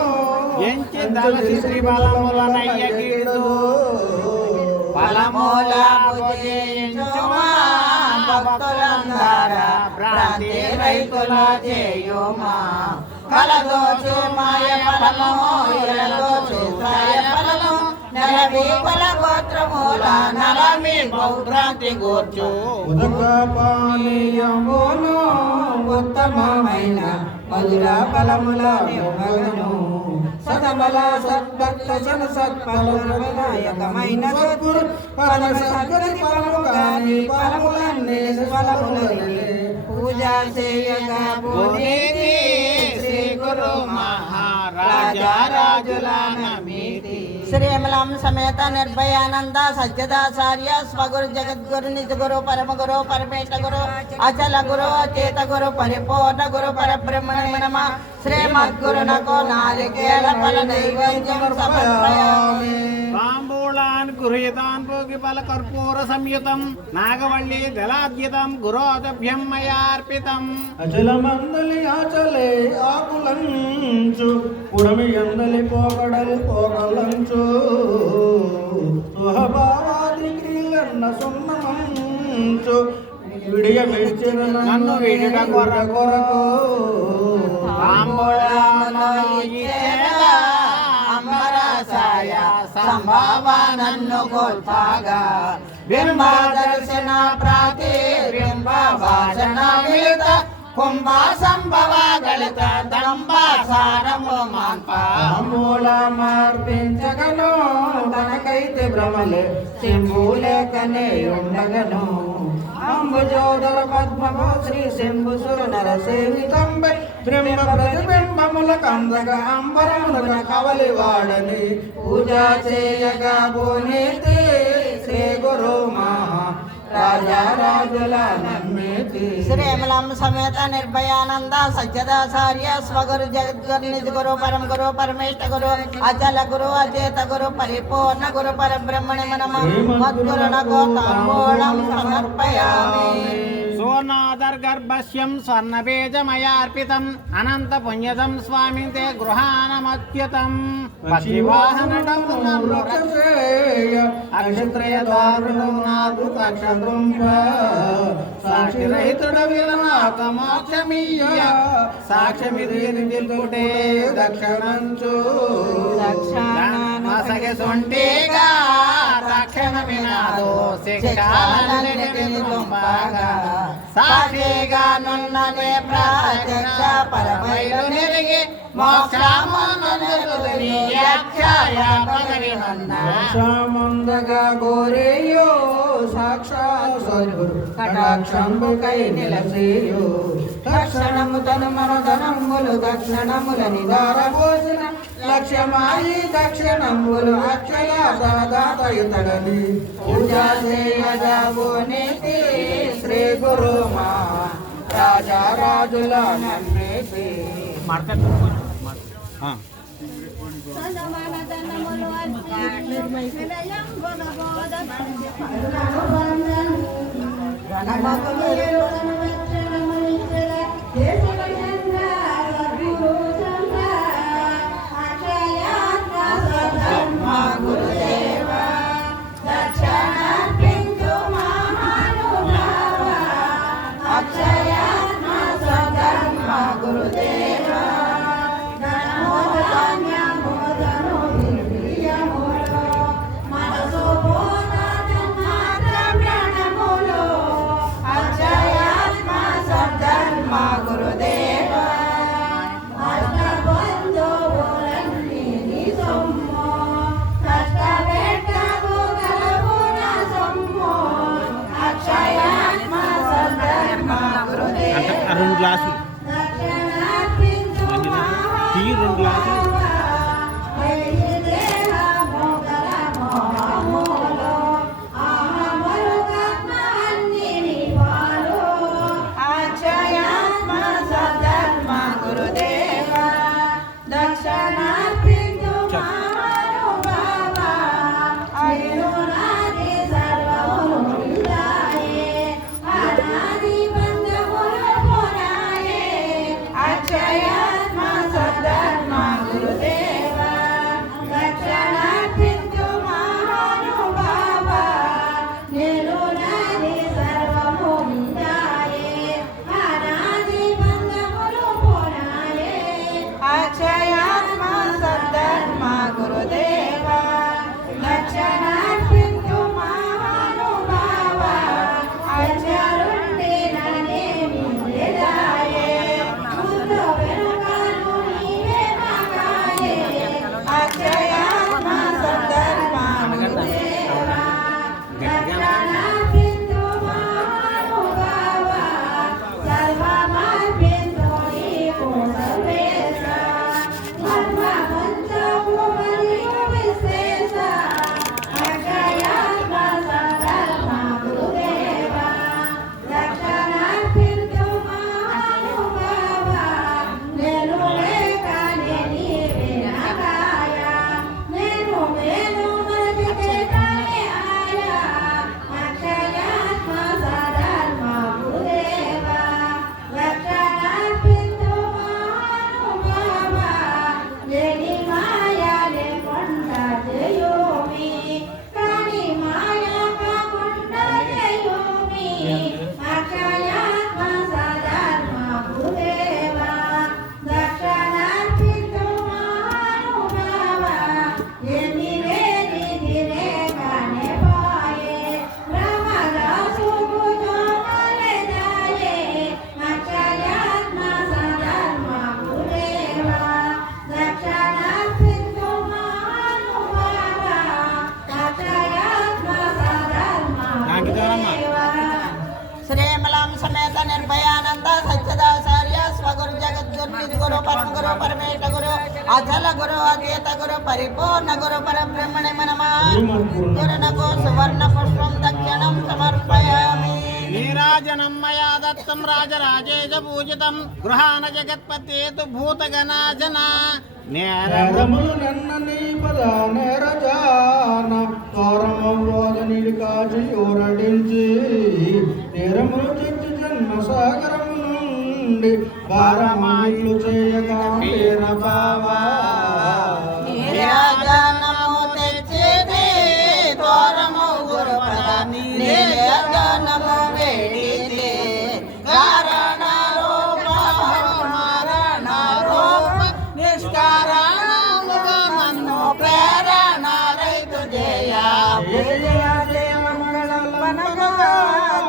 ఎంచి దళసి శ్రీ బలములనయ్య కీడు ఫలమూల పూజించుమా భక్తులందర భ్రాంతి రైతుల చేయుమా. ఫలదోచు మాయ ఫలము ఇలదోచు సాయ ఫలము నలమి కుల గోత్రమూల నలమి బౌభ్రాంతి గూర్చు ఉదక పానీయమును ఉత్తమమైన మధుర ఫలముల మగను సదమల సద్భక్త జన సత్ఫలములయకమైన సద్గురు పరమ సద్గురి ఫలము కాని ఫలములన్నీ ఫలములనే పూజ చేయగా పునీతి శ్రీ గురు మహారాజా రాజుల నమితి శ్రీమలం సమేత నిర్భయానంద సత్యదాచార్య స్వగురు జగద్గురు నిజ గురు పరమ గురు పరమేశ గురు అచల గురు అచేత గురు పరిపూర్ణ గురు పరబ్రహ్మణి నమ శ్రీమద్గురునకు నారికేళ ఫల నైవేద్యం సమర్పయామి. తాంబూలాన్ గృహీతాన్ భోగి ఫల కర్పూర సంయుతం నాగవల్లి దళాద్యుతం గురోదభ్యం మయార్పితం. అచలమందలి ఆచలే ఆకులంచు పుడమి ఎందలి పోగడలి పోగలంచు స్వభావాది క్రియలన్న సున్నమంచు విడియ మెచ్చిన నన్ను విడిడ కొరకు అంబరసాయ సంభావ నన్ను కోల్పాగా బింబ దర్శన ప్రాతిబింబ భాషణ మిళిత కుంభ సంభవ గళిత దంబ సారము మాన్పూల మార్పించగను తనకైతే భ్రమలే శంభులేకనే ఉండగను అంబుజోదర పద్మము శ్రీ శంభు సుర నర సేవితంబై బ్రహ్మ ప్రతిబింబముల కందగ అంబరమునక కవలి వాడని పూజ చేయగా పునీతి శ్రీ గురు మహా రాజా రాజుల నమ్మితి. శ్రీమలం సమేత నిర్భయానంద సత్యదాచార్య స్వగురు జగద్గురు నిజ గురు పరమ గురు పరమేష్ట గురు అచల గురు అచేత గురు పరిపూర్ణ గురు పరబ్రహ్మణి నమ మద్గురునకు తాంబూలం సమర్పయామి. సోనాదర్గర్భస్యం స్వర్ణబీజమయార్పితం అనంత పుణ్యదం స్వామి తే గృహానమత్యుతం. అక్షత్రయ దారుణాదు కక్షంప సాక్షిరహితుడ విలనాథ మోక్షమీయ సాక్ష్యమిది నిలుపుటే దక్షిణంచు దక్షిణ సొంటిగా తక్షణ వినాదో సాక్షిగా నున్ననే ప్రత్యక్ష పరమైలు నిరిగి మోక్షమందగా గోరేయో సాక్షాత్ సద్గురు కటాక్షంబుకై నిలసేయో తక్షణము తను మన ధనములు దక్షిణముల నిదార భోజన లక్ష్యమాయి దక్షిణములు అక్షయ దాత ఇతడని పూజా చేయగా పునీతి శ్రీ గురు మా రాజా రాజుల నమ్మితి. రెండు గ్లాసులు టీ 2 గ్లాసులు శ్రీమలాం సమేత నిర్భయానంద సత్యదాచార్య స్వగురు జగద్గురు నిధి గురు పరమ గురు పరమేశ గురు అచల గురు అద్వైత గురు పరిపూర్ణ గురు పరబ్రహ్మణే నమః. గురునకు సువర్ణ పుష్పం దక్షిణం సమర్పయామి. నీరాజనం మయా దత్తం రాజరాజేజ పూజితం గృహాన జగత్పతేతు భూతగణాజన నేరములు నన్నని పద నేరజాన కారమోదనిడి కాచి ఓరడించి నేరములు తెచ్చి జన్మ సాగరము నుండి భారమాయిలు చేయగా వీర బావా నీరాజనము తెచ్చితి తోరము గురు పద నీరాజనము వేడితి కారణ రూప మరణ రూప నిష్కారణముగా నన్ను ప్రేరణ రైతు జయ జయ జయ మంగళమనగా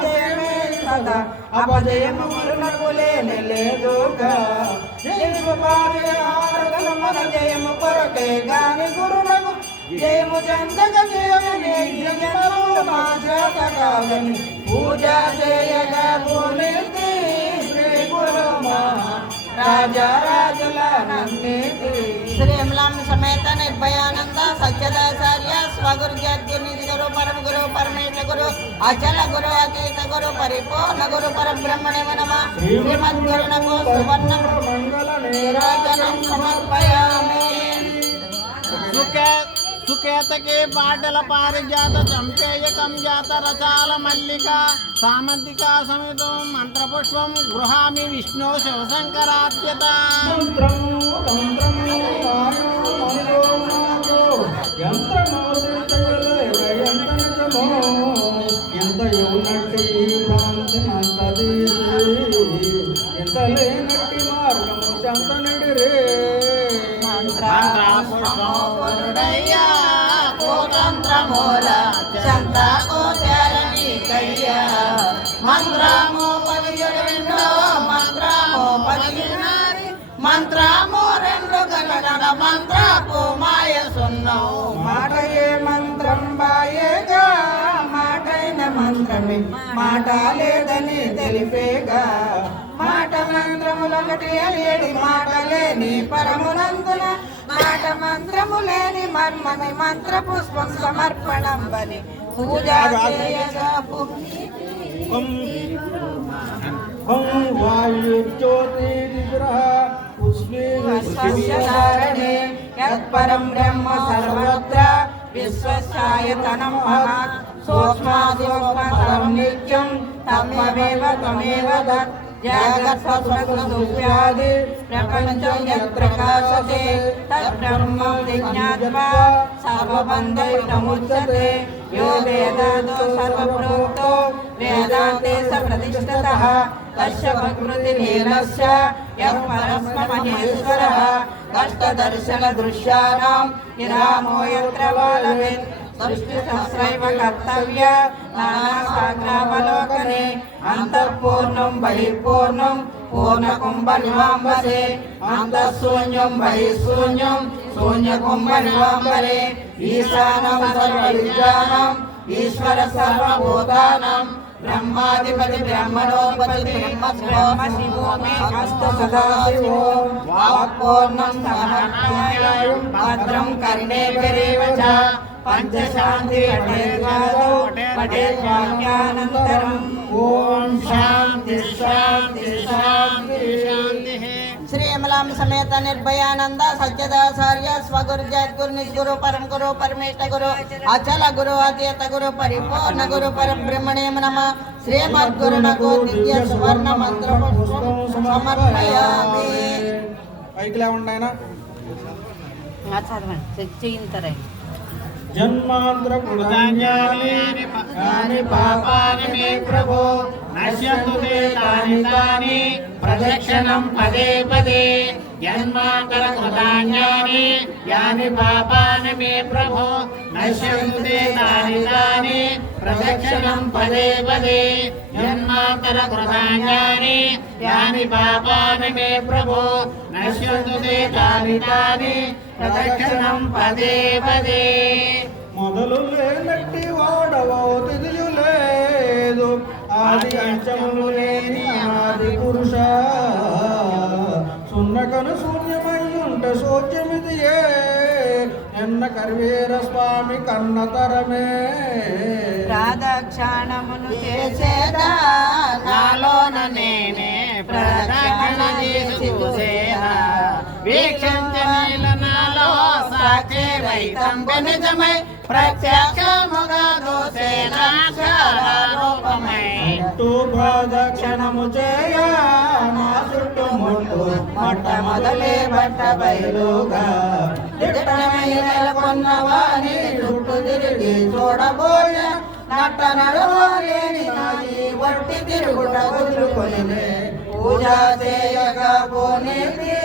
దేవి సదా అపజయము మరునకు లేని లేదుగా జయము బాజయ ఆరగల మన జయము కొరకే గాని గురునకు జయము చందక జయమని జయము మా చేతగాని పూజ చేయగా భూమికి శ్రీ గురు రాజరాజుల నన్నితి. శ్రీమలాం సమేత నిర్భయానంద సత్యదాచార్య స్వగురు జగద్గురు గురు పరమ గురు పరమేశ గురు అచల గురు అతీత గురు పరిపూర్ణ గురు పరబ్రహ్మణే నమః. శ్రీమద్గురునకు సువర్ణ మంగళ నీరాజనం సమర్పయామి. సుకేతకే పాటల పారిజాత చంపేయకం జాత రచాల మల్లిక సామంతిక సమితం మంత్రపుష్పం గృహామి విష్ణు శివశంకరాత్యత. మంత్రము తంత్రము మాయో మనోనాథో యంత్రమో తిరుతయలేక ఎంత నిజమో ఎంత యునట్టి భ్రాంతినంత తీసి ఎంత లేనట్టి మార్గము చంత నిడిరే మంత్రపుష్పముడయ్యా కోతంత్రమూల చందకు చరణికయ్యా మంత్రము పదిహేడు మంత్రము 14 మంత్రము 2 గణన మంత్రపు మాయ సున్నం మాటయే మంత్రం బాయేగా మాటైన మంత్రమే మాట లేదని తెలిపేగా మాట మంత్రములొకటి అలేడి మాట లేని పరమునందున మాట మంత్రము లేని మర్మమి మంత్ర పుష్పం సమర్పణం బలి పూజ చేయగా వాయుజ్యోతి విగ్రహ విశ్వస్యారణే యత్పరం బ్రహ్మ సర్వత్ర విశ్వస్యాయతనం మహత్ సూక్ష్మాదిసూక్ష్మతరం నిత్యం తమేవ తమేవ తత్ జగత్సత్సృష్ట్యాది ప్రపంచం యత్ ప్రకాశతే తత్ బ్రహ్మం విజ్ఞాత్వా సర్వబంధైర్ముచ్యతే యో వేదాదో సర్వప్రోక్తో వేదాంతే స ప్రతిష్ఠితః తస్య ప్రకృతి లీలస్య యః పరస్మమహేశ్వరః కష్టదర్శన దృశ్యానాం విరామో యత్ర బాలవేత్ సృష్టి సహస్రైవ కర్తవ్య నానాసాగ్రావలోకనే అంతఃపూర్ణం బహిఃపూర్ణం పూర్ణకుంభనివాంబరే అంతఃశూన్యం బహిఃశూన్యం శూన్యకుంభనివాంబరే ఈశానం సర్వవిద్యానాం ఈశ్వర సర్వభూతానాం బ్రహ్మాధిపతి బ్రహ్మణోపతి బ్రహ్మ శివో మే అస్తు సదాశివో వాక్పూర్ణం సమర్పయామి భద్రం కర్ణేభిరేవ చ పంచశాంతి పఠేద్వాక్యానంతరం ఓం శాంతి శాంతి శాంతి శాంతి. శ్రీమలాం సమేత నిర్భయానంద సత్యదాచార్య స్వగురు జగద్గురు నిధి గురు పరమ గురు పరమేశ గురు అచల గురు అద్వైత గురు పరిపూర్ణ గురు పరబ్రహ్మణే నమః. శ్రీమద్గురునకు దివ్య సువర్ణ మంత్ర పుష్పం సమర్పయామి. పైకి లేవండి ఆయన చేయింతరే జన్మాంధ్ర పుణ్యాని పాపాని మే ప్రభో నశ్యంతు తే తాని తాని ప్రదక్షిణం పదే పదే జన్మాంతర కృతాన్యాని యాని పాపాని మే ప్రభో నశ్యంతు తే తాని తాని ప్రదక్షిణం పదే పదే జన్మాంతర కృతాన్యాని యాని పాపాని మే ప్రభో నశ్యంతు తే తాని తాని ప్రదక్షిణం పదే పదే. మొదలు లేనట్టి వాడవో తిదియు లేదు ఆది అంచములు లేని ఆది పురుష సున్నకను శూన్యమై ఉంట శోచ్యమిదియే ఎన్న కర్వేర స్వామి కన్నతరమే ప్రదక్షిణములు చేసేదా నాలోన నేనే ప్రదక్షిణ చేసి చూసేదా వీక్షించనీల నాలో సాక్షి వైతంబ నిజమై ప్రత్యక్షముగా దోసేనా రూపమై ప్రదక్షిణము చేయ నా చుట్టుముట్టు మొట్టమొదలే బట్ట బయలుగా దిట్టమై నెలకొన్నవాని చుట్టూ తిరిగి చూడబోయే నట్ట నడవలేని నాయి వట్టి తిరుగుట వదులుకొని పూజ చేయగా పోనేది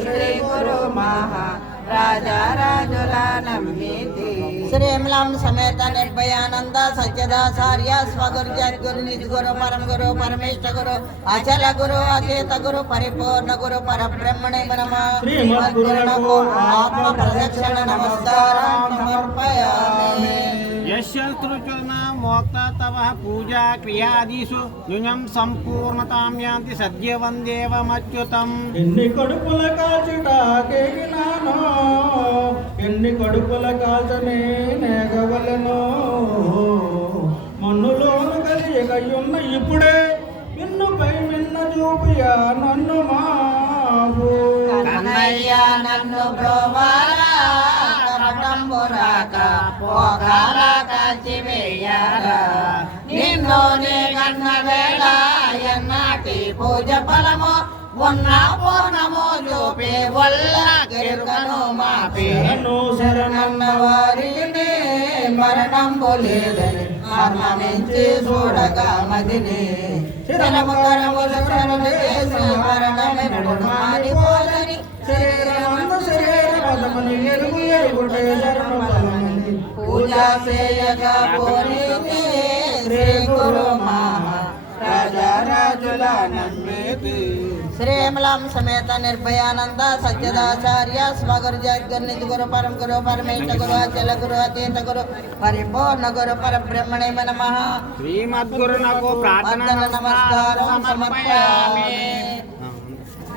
శ్రీ గురు మహా రాజారాజుల నమ్మితి శ్రీమలాం సమేత నిర్భయానంద సత్యదాచార్య స్వగురు జద్గురు నిజ గురు పరమ గురు పరమేశ్వర గురు అచల గురు అచేత గురు పరిపూర్ణ గురు పరబ్రహ్మణే నమః శ్రీమద్గురునకు ఆత్మ ప్రదక్షిణ నమస్కారం సమర్పయామి యశ్చతుర్చరణ మోక్త తవ పూజా క్రియాదీషు న్యూనం సంపూర్ణతాం యాంతి సద్య వందేవమచ్యుతం. ఎన్ని కడుపుల కాల్చుటాకేగినానో ఎన్ని కడుపుల కాల్చనే నేగవలెనో మన్నులోను కలియగయున్న ఇప్పుడే నిన్నుపై మిన్న చూపియా నన్ను మావు కన్నయ్య నన్ను బ్రోవారా కరటంబురాక పోగాల కాల్చివేయారా నిన్ను నీ కన్న వేళ ఎన్నాటి పూజ ఫలము ఉన్న పూర్ణము చూపి వల్ల గిరుకను మాపి శరణన్న వారిని మరణంబు లేదని మరణించి చూడగా మదిని శరణము కరము శరణు చేసి మరణమెప్పుడు మారిపోదని పూజ చేయగా పోనీ శ్రీ గురు మహా రాజారాజుల నమ్మితి శ్రీమలాం సమేత నిర్భయానంద సత్యదాచార్య స్వగురు జద్గురు నిజ గురు పరమ గురు పరమేశ్వర గురు అచల గురు అతీత గురు పరిపూర్ణ గురు పరబ్రహ్మణే నమః శ్రీమద్గురునకు ప్రార్థన నమస్కారం సమర్పయామి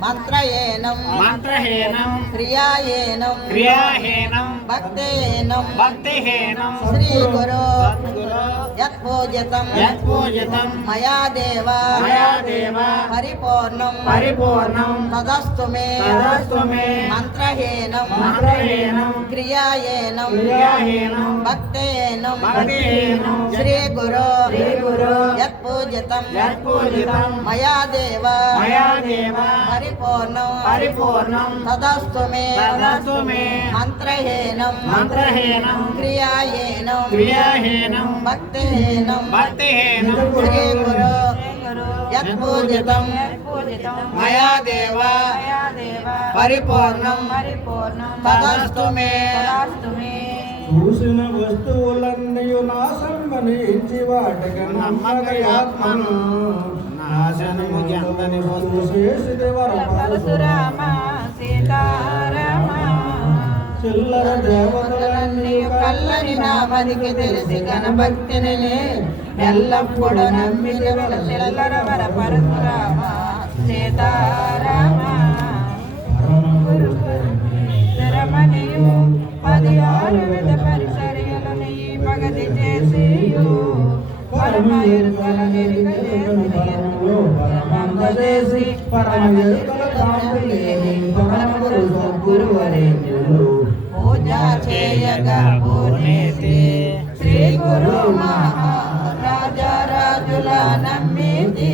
మంత్రయేనం మంత్రహీనం క్రియాయేనం క్రియాహీనం భక్తేనం భక్తిహీనం శ్రీ గురు యత్పూజితం యత్పూజితం మయా దేవ మయా దేవ పరిపూర్ణం పరిపూర్ణం తదస్తు మే తదస్తు మే మంత్రహీనం మంత్రహీనం క్రియాయేనం క్రియాహీనం భక్తేనం భక్తిహీనం శ్రీ గురు గురు యత్పూజితం యత్పూజితం మయా దేవ మయా దేవ పరిపూర్ణం పరిపూర్ణం తదస్తు మే తదస్తు మే మంత్రహీనం మంత్రహీనం క్రియాయేనం క్రియాహీనం భక్తిహీనం భక్తిహీనం శ్రీ గురు యత్పూజితం మయా దేవ పరిపూర్ణం తదస్తు మే చూసిన వస్తువులన్నయు నాశనమనించి వాటికి నమ్మకయాత్మను నాశనము చెందని చేసిది వరపరశురామ చిల్లర దేవతలన్నీ కల్లని నామదికి తెలిసి గణభక్తిని ఎల్లప్పుడూ నమ్మిన చిల్లర వర పరశురామ సీతారామ స్థిరమనియు 16 విధ పరిచర్యలను ఈ పగతి చేసి పరమ ఎరుకల నెరుక చేసి పరమ పూజ చేయగా పూర్ణేతి శ్రీ గురు మహారాజారాజుల నమ్మితి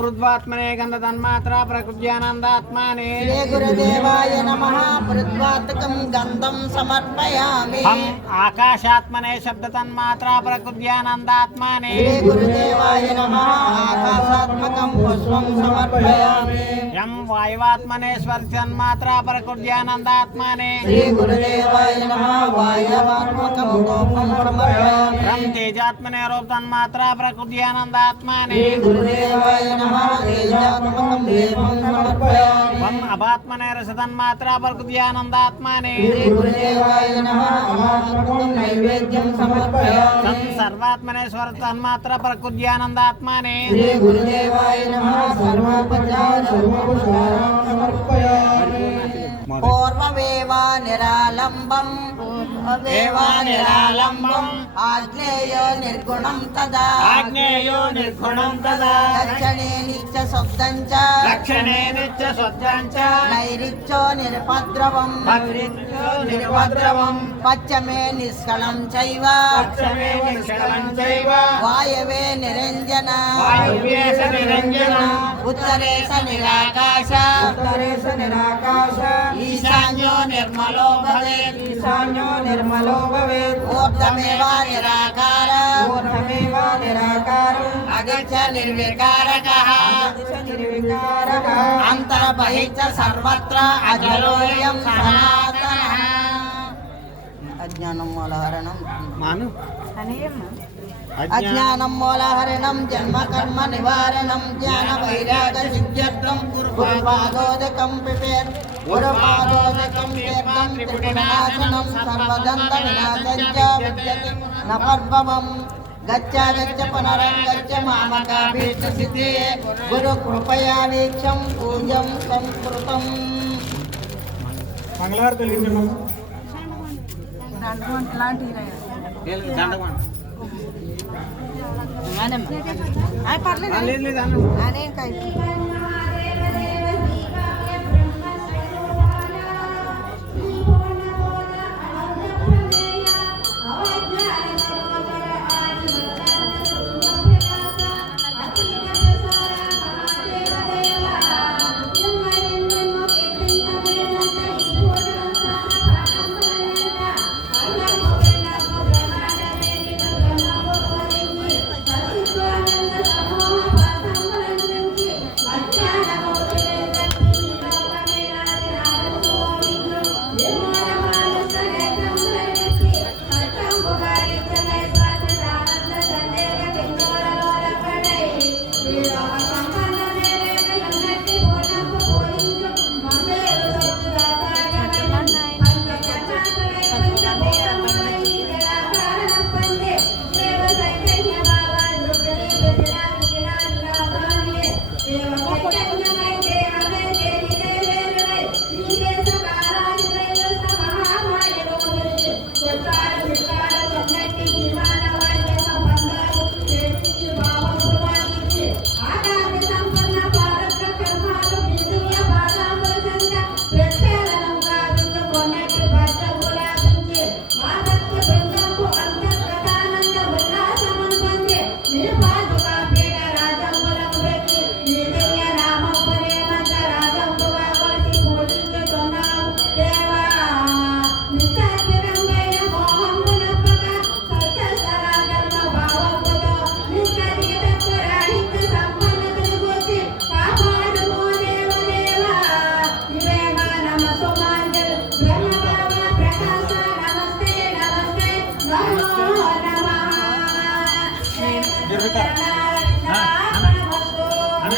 పృథ్వాత్మనే గంధ తన్మాత్ర ప్రకృత్యానందాత్మానే శ్రీ గురుదేవాయ నమః పృథ్వాత్మకం గంధం సమర్పయామి హం ఆకాశాత్మనే శబ్ద తన్మాత్ర ప్రకృత్యానందాత్మానే శ్రీ గురుదేవాయ నమః ఆకాశాత్మకం పుష్పం సమర్పయామి యం వాయువాత్మనే స్వర్శ తన్మాత్ర ప్రకృత్యానందాత్మానే శ్రీ గురుదేవాయ నమః వాయువాత్మకం దోపం సమర్పయామి రం తేజాత్మనే రూప తన్మాత్ర ప్రకృత్యానందాత్మానే శ్రీ గురుదేవాయ నమః తేజాత్మకం దేవం సమర్పయామి వం అభాత్మనే రస తన్మాత్ర ప్రకృత్యానందాత్మానే శ్రీ గురుదేవాయ నమః పానకం నైవేద్యం సమర్పయామి. సర్వాత్మనేశ్వర తన్మాత్ర ప్రకృత్యానందాత్మానే శ్రీ గురుదేవాయ నమః. సర్వోపచార సర్వోపచారం సమర్పయామి. పూర్వమేవ నిరాలంబం ఆగ్నేయో నిర్గుణం తదా దక్షిణే నిత్య శబ్దం చ నైరుత్యో నిర్భద్రవం పశ్చిమే నిష్కళం చైవ వాయవే నిరంజన ఉత్తరేశ నిరాకాశ ఈశాన్యో నిర్మలో భవేత్ ఊర్ధ్వమేవ నిరాకారం అగచ్చ నిర్వికారకః అంతర్బహిశ్చ సర్వత్ర అజరోయం సనాతనః. అజ్ఞానం మూలహరణం అజ్ఞానం మూలహరణం జన్మ కర్మ నివారణం జ్ఞాన వైరాగ సిద్ధ్యర్థం గురుపాదోదకం పిబేత్ గురుపాదోదకం తీర్థం త్రిపురనాశనం సర్వదంత వినాశం చ విద్యతే న పర్వవం గచ్చ పునరంగచ్చ మామకాభీష్ట సిద్ధియే గురు కృపయా వీక్షం పూజం సంస్కృతం. మంగళవారం తెలియజేయమా.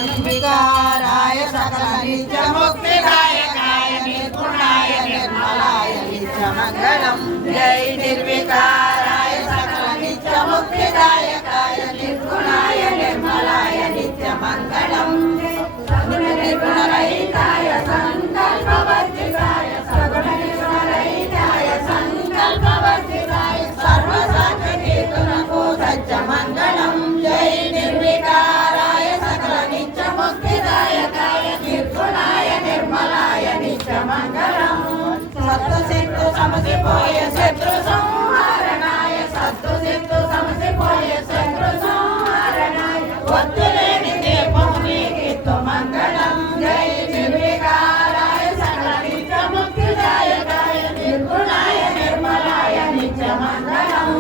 నిర్వికారాయ సకల నిత్య ముక్తిదాయకాయ నిర్గుణాయ నిర్మలాయ నిత్య మంగళం. జై నిర్వికారాయ సకల నిత్య ముక్తిదాయకాయ నిర్గుణాయ నిర్మలాయ నిత్య మంగళం. నిర్గుణరహితాయ సంకల్పవర్జితాయ సగుణ నిర్గుణరహితాయ సంకల్పవర్జితాయ సర్వసాక్షితునకు సత్య మంగళం. జై నిర్వికారాయ సకల నిత్య ముక్తిదాయకాయ నిర్గుణాయ నిర్మలాయ నిత్య మంగళం. సత్తు సిత్తు సమసిపోయ శత్రు సంహారణాయ సత్తు సిత్తు సమసిపోయ శత్రు సంహారణాయ వత్తులేని దీపము నీకిత్తు మంగళం. జై నిర్వికారాయ సకల నిత్య ముక్తిదాయకాయ నిర్గుణాయ నిర్మలాయ నిత్య మంగళం.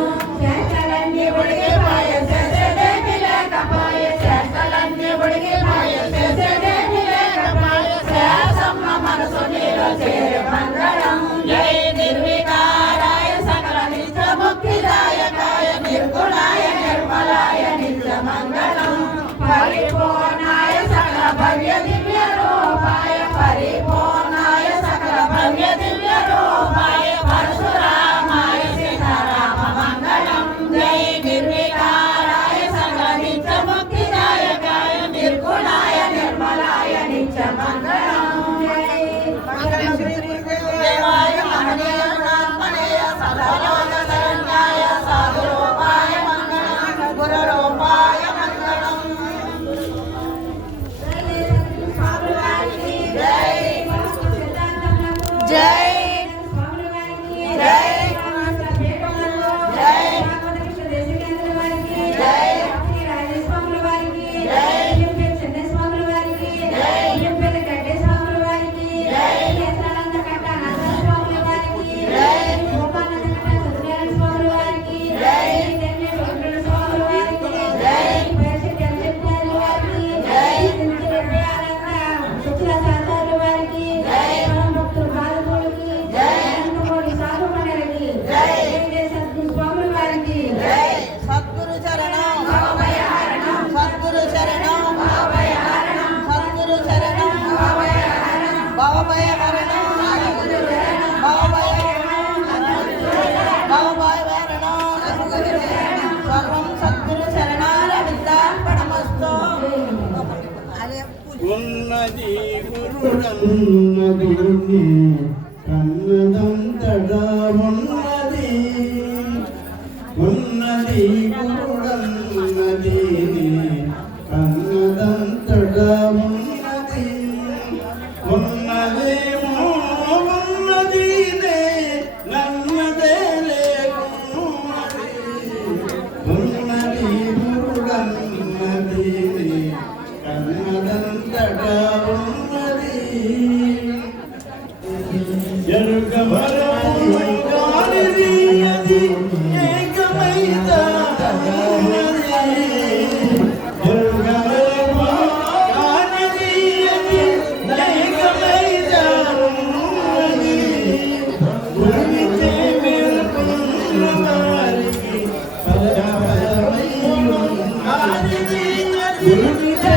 శేషలన్నీ ఉడికిపోయే శేషదేవి లేకపోయే శేషలన్నీ ఉడికిపోయే శేషదేవి లేకపోయే శేషమ్మ మనసు నీలో చేరే మంగళం. జై నిర్వికారాయ సకల నిత్య ముక్తిదాయకాయ నిర్గుణాయ నిర్మలాయ నిత్య మంగళం. పరిపూర్ణాయ సకల భవ్య దివ్య రూపాయ పరిపూర్ణాయ సకల భవ్య దివ్య రూపాయ పరశురామాయ సీతారామాయ ఉన్నది గురుడన్నది కన్నదంతటా ఉన్నది ఉన్నది గురుడన్నది కన్నదంతటా ఉన్నది ఉన్నదేమో ఉన్నది నన్నదే లేకున్నది ఉన్నది గురుడన్నది కన్నదంతటా ఉన్నది ఎరుక బలము కానిది అది ఏకమైత ఉన్నది ఎరుక బలము కానిది అది ఏకమైత ఉన్నది గురువితే మేల్కొన్న వారికి పరమపరమై ఉన్నది గురువితే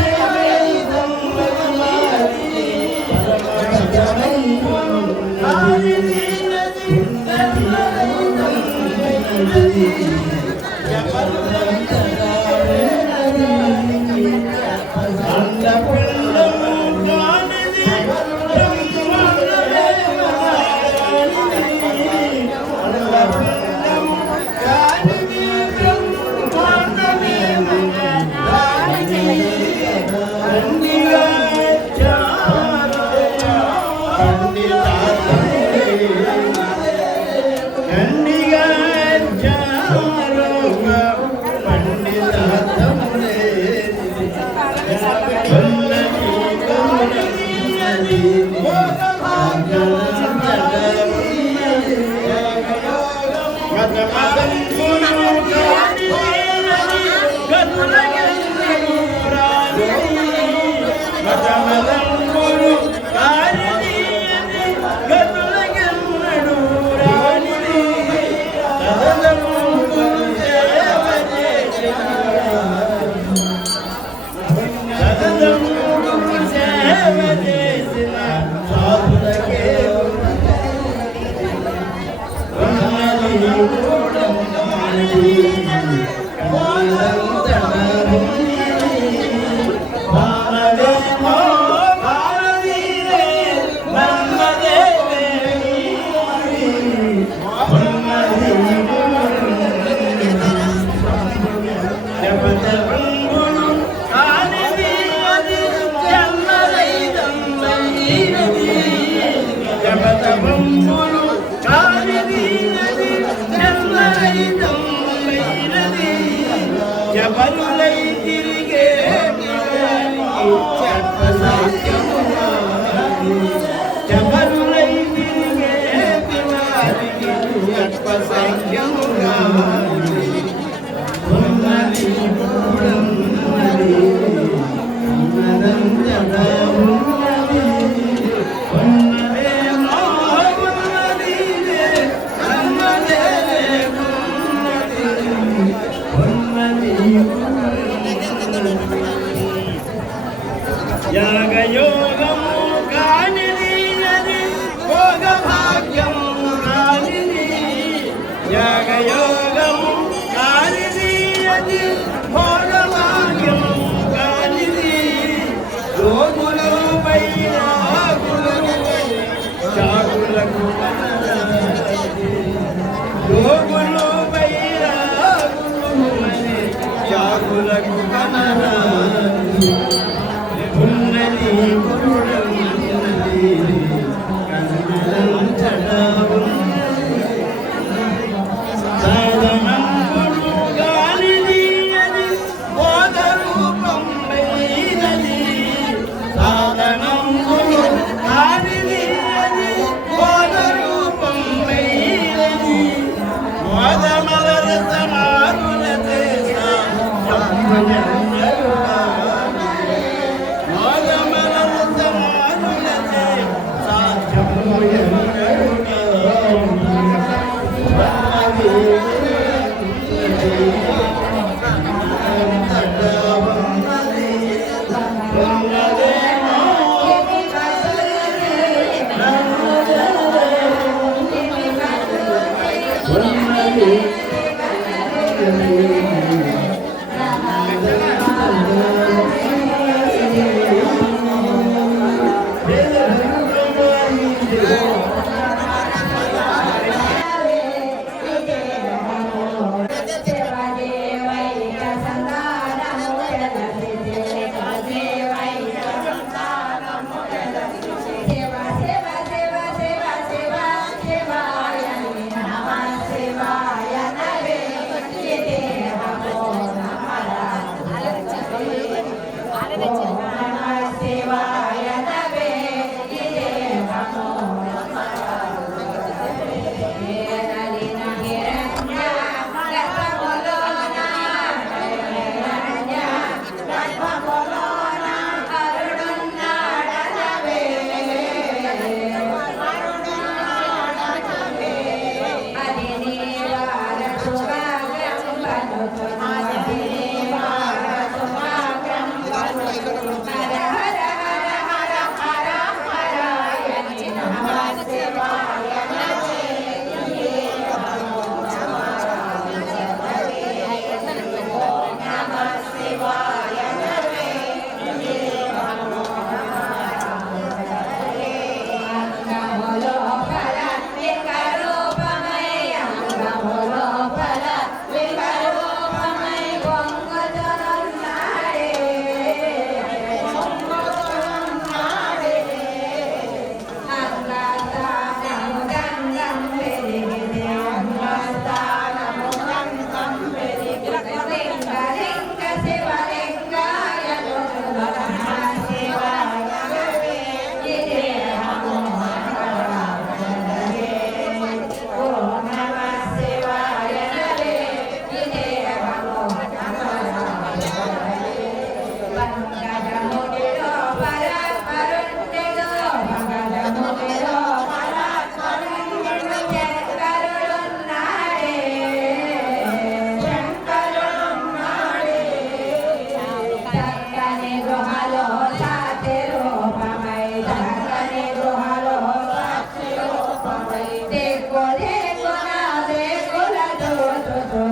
చక్కని గృహలో సాటి రూపమై చక్కని గృహలో సాటి రూపమై దిక్కు దిక్కున దిక్కుల చూచుచు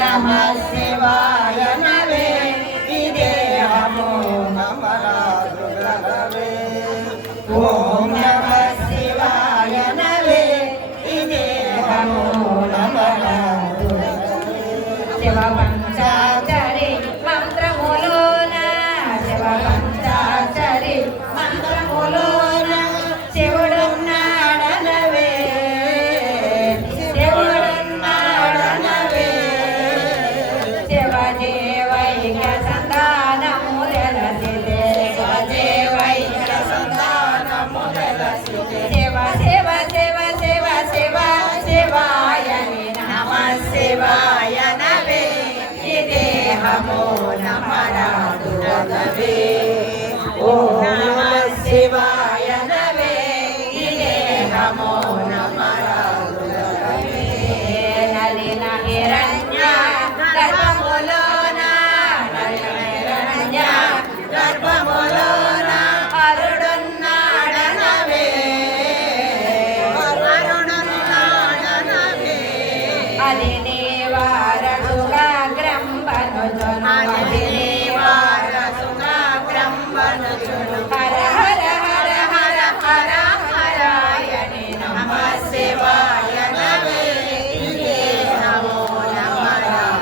నమ శివాయ మంత్రములోన సేవ సేవ సేవ సేవ సేవ శివాయని నమ శివాయ నవే ఈ దేహమో నమరాదు నవే ఓం నమ శివాయ నవే ఈ దేహమో నమరాదు నవే నలిన హిరణ్య గర్భములోన నలిన హిరణ్య గర్భములోన అరుడున్నాడనవే అరుడున్నాడనవే అది నీవారసుగా గ్రంబను జొన అది నీవారసుగా గ్రంబను జొన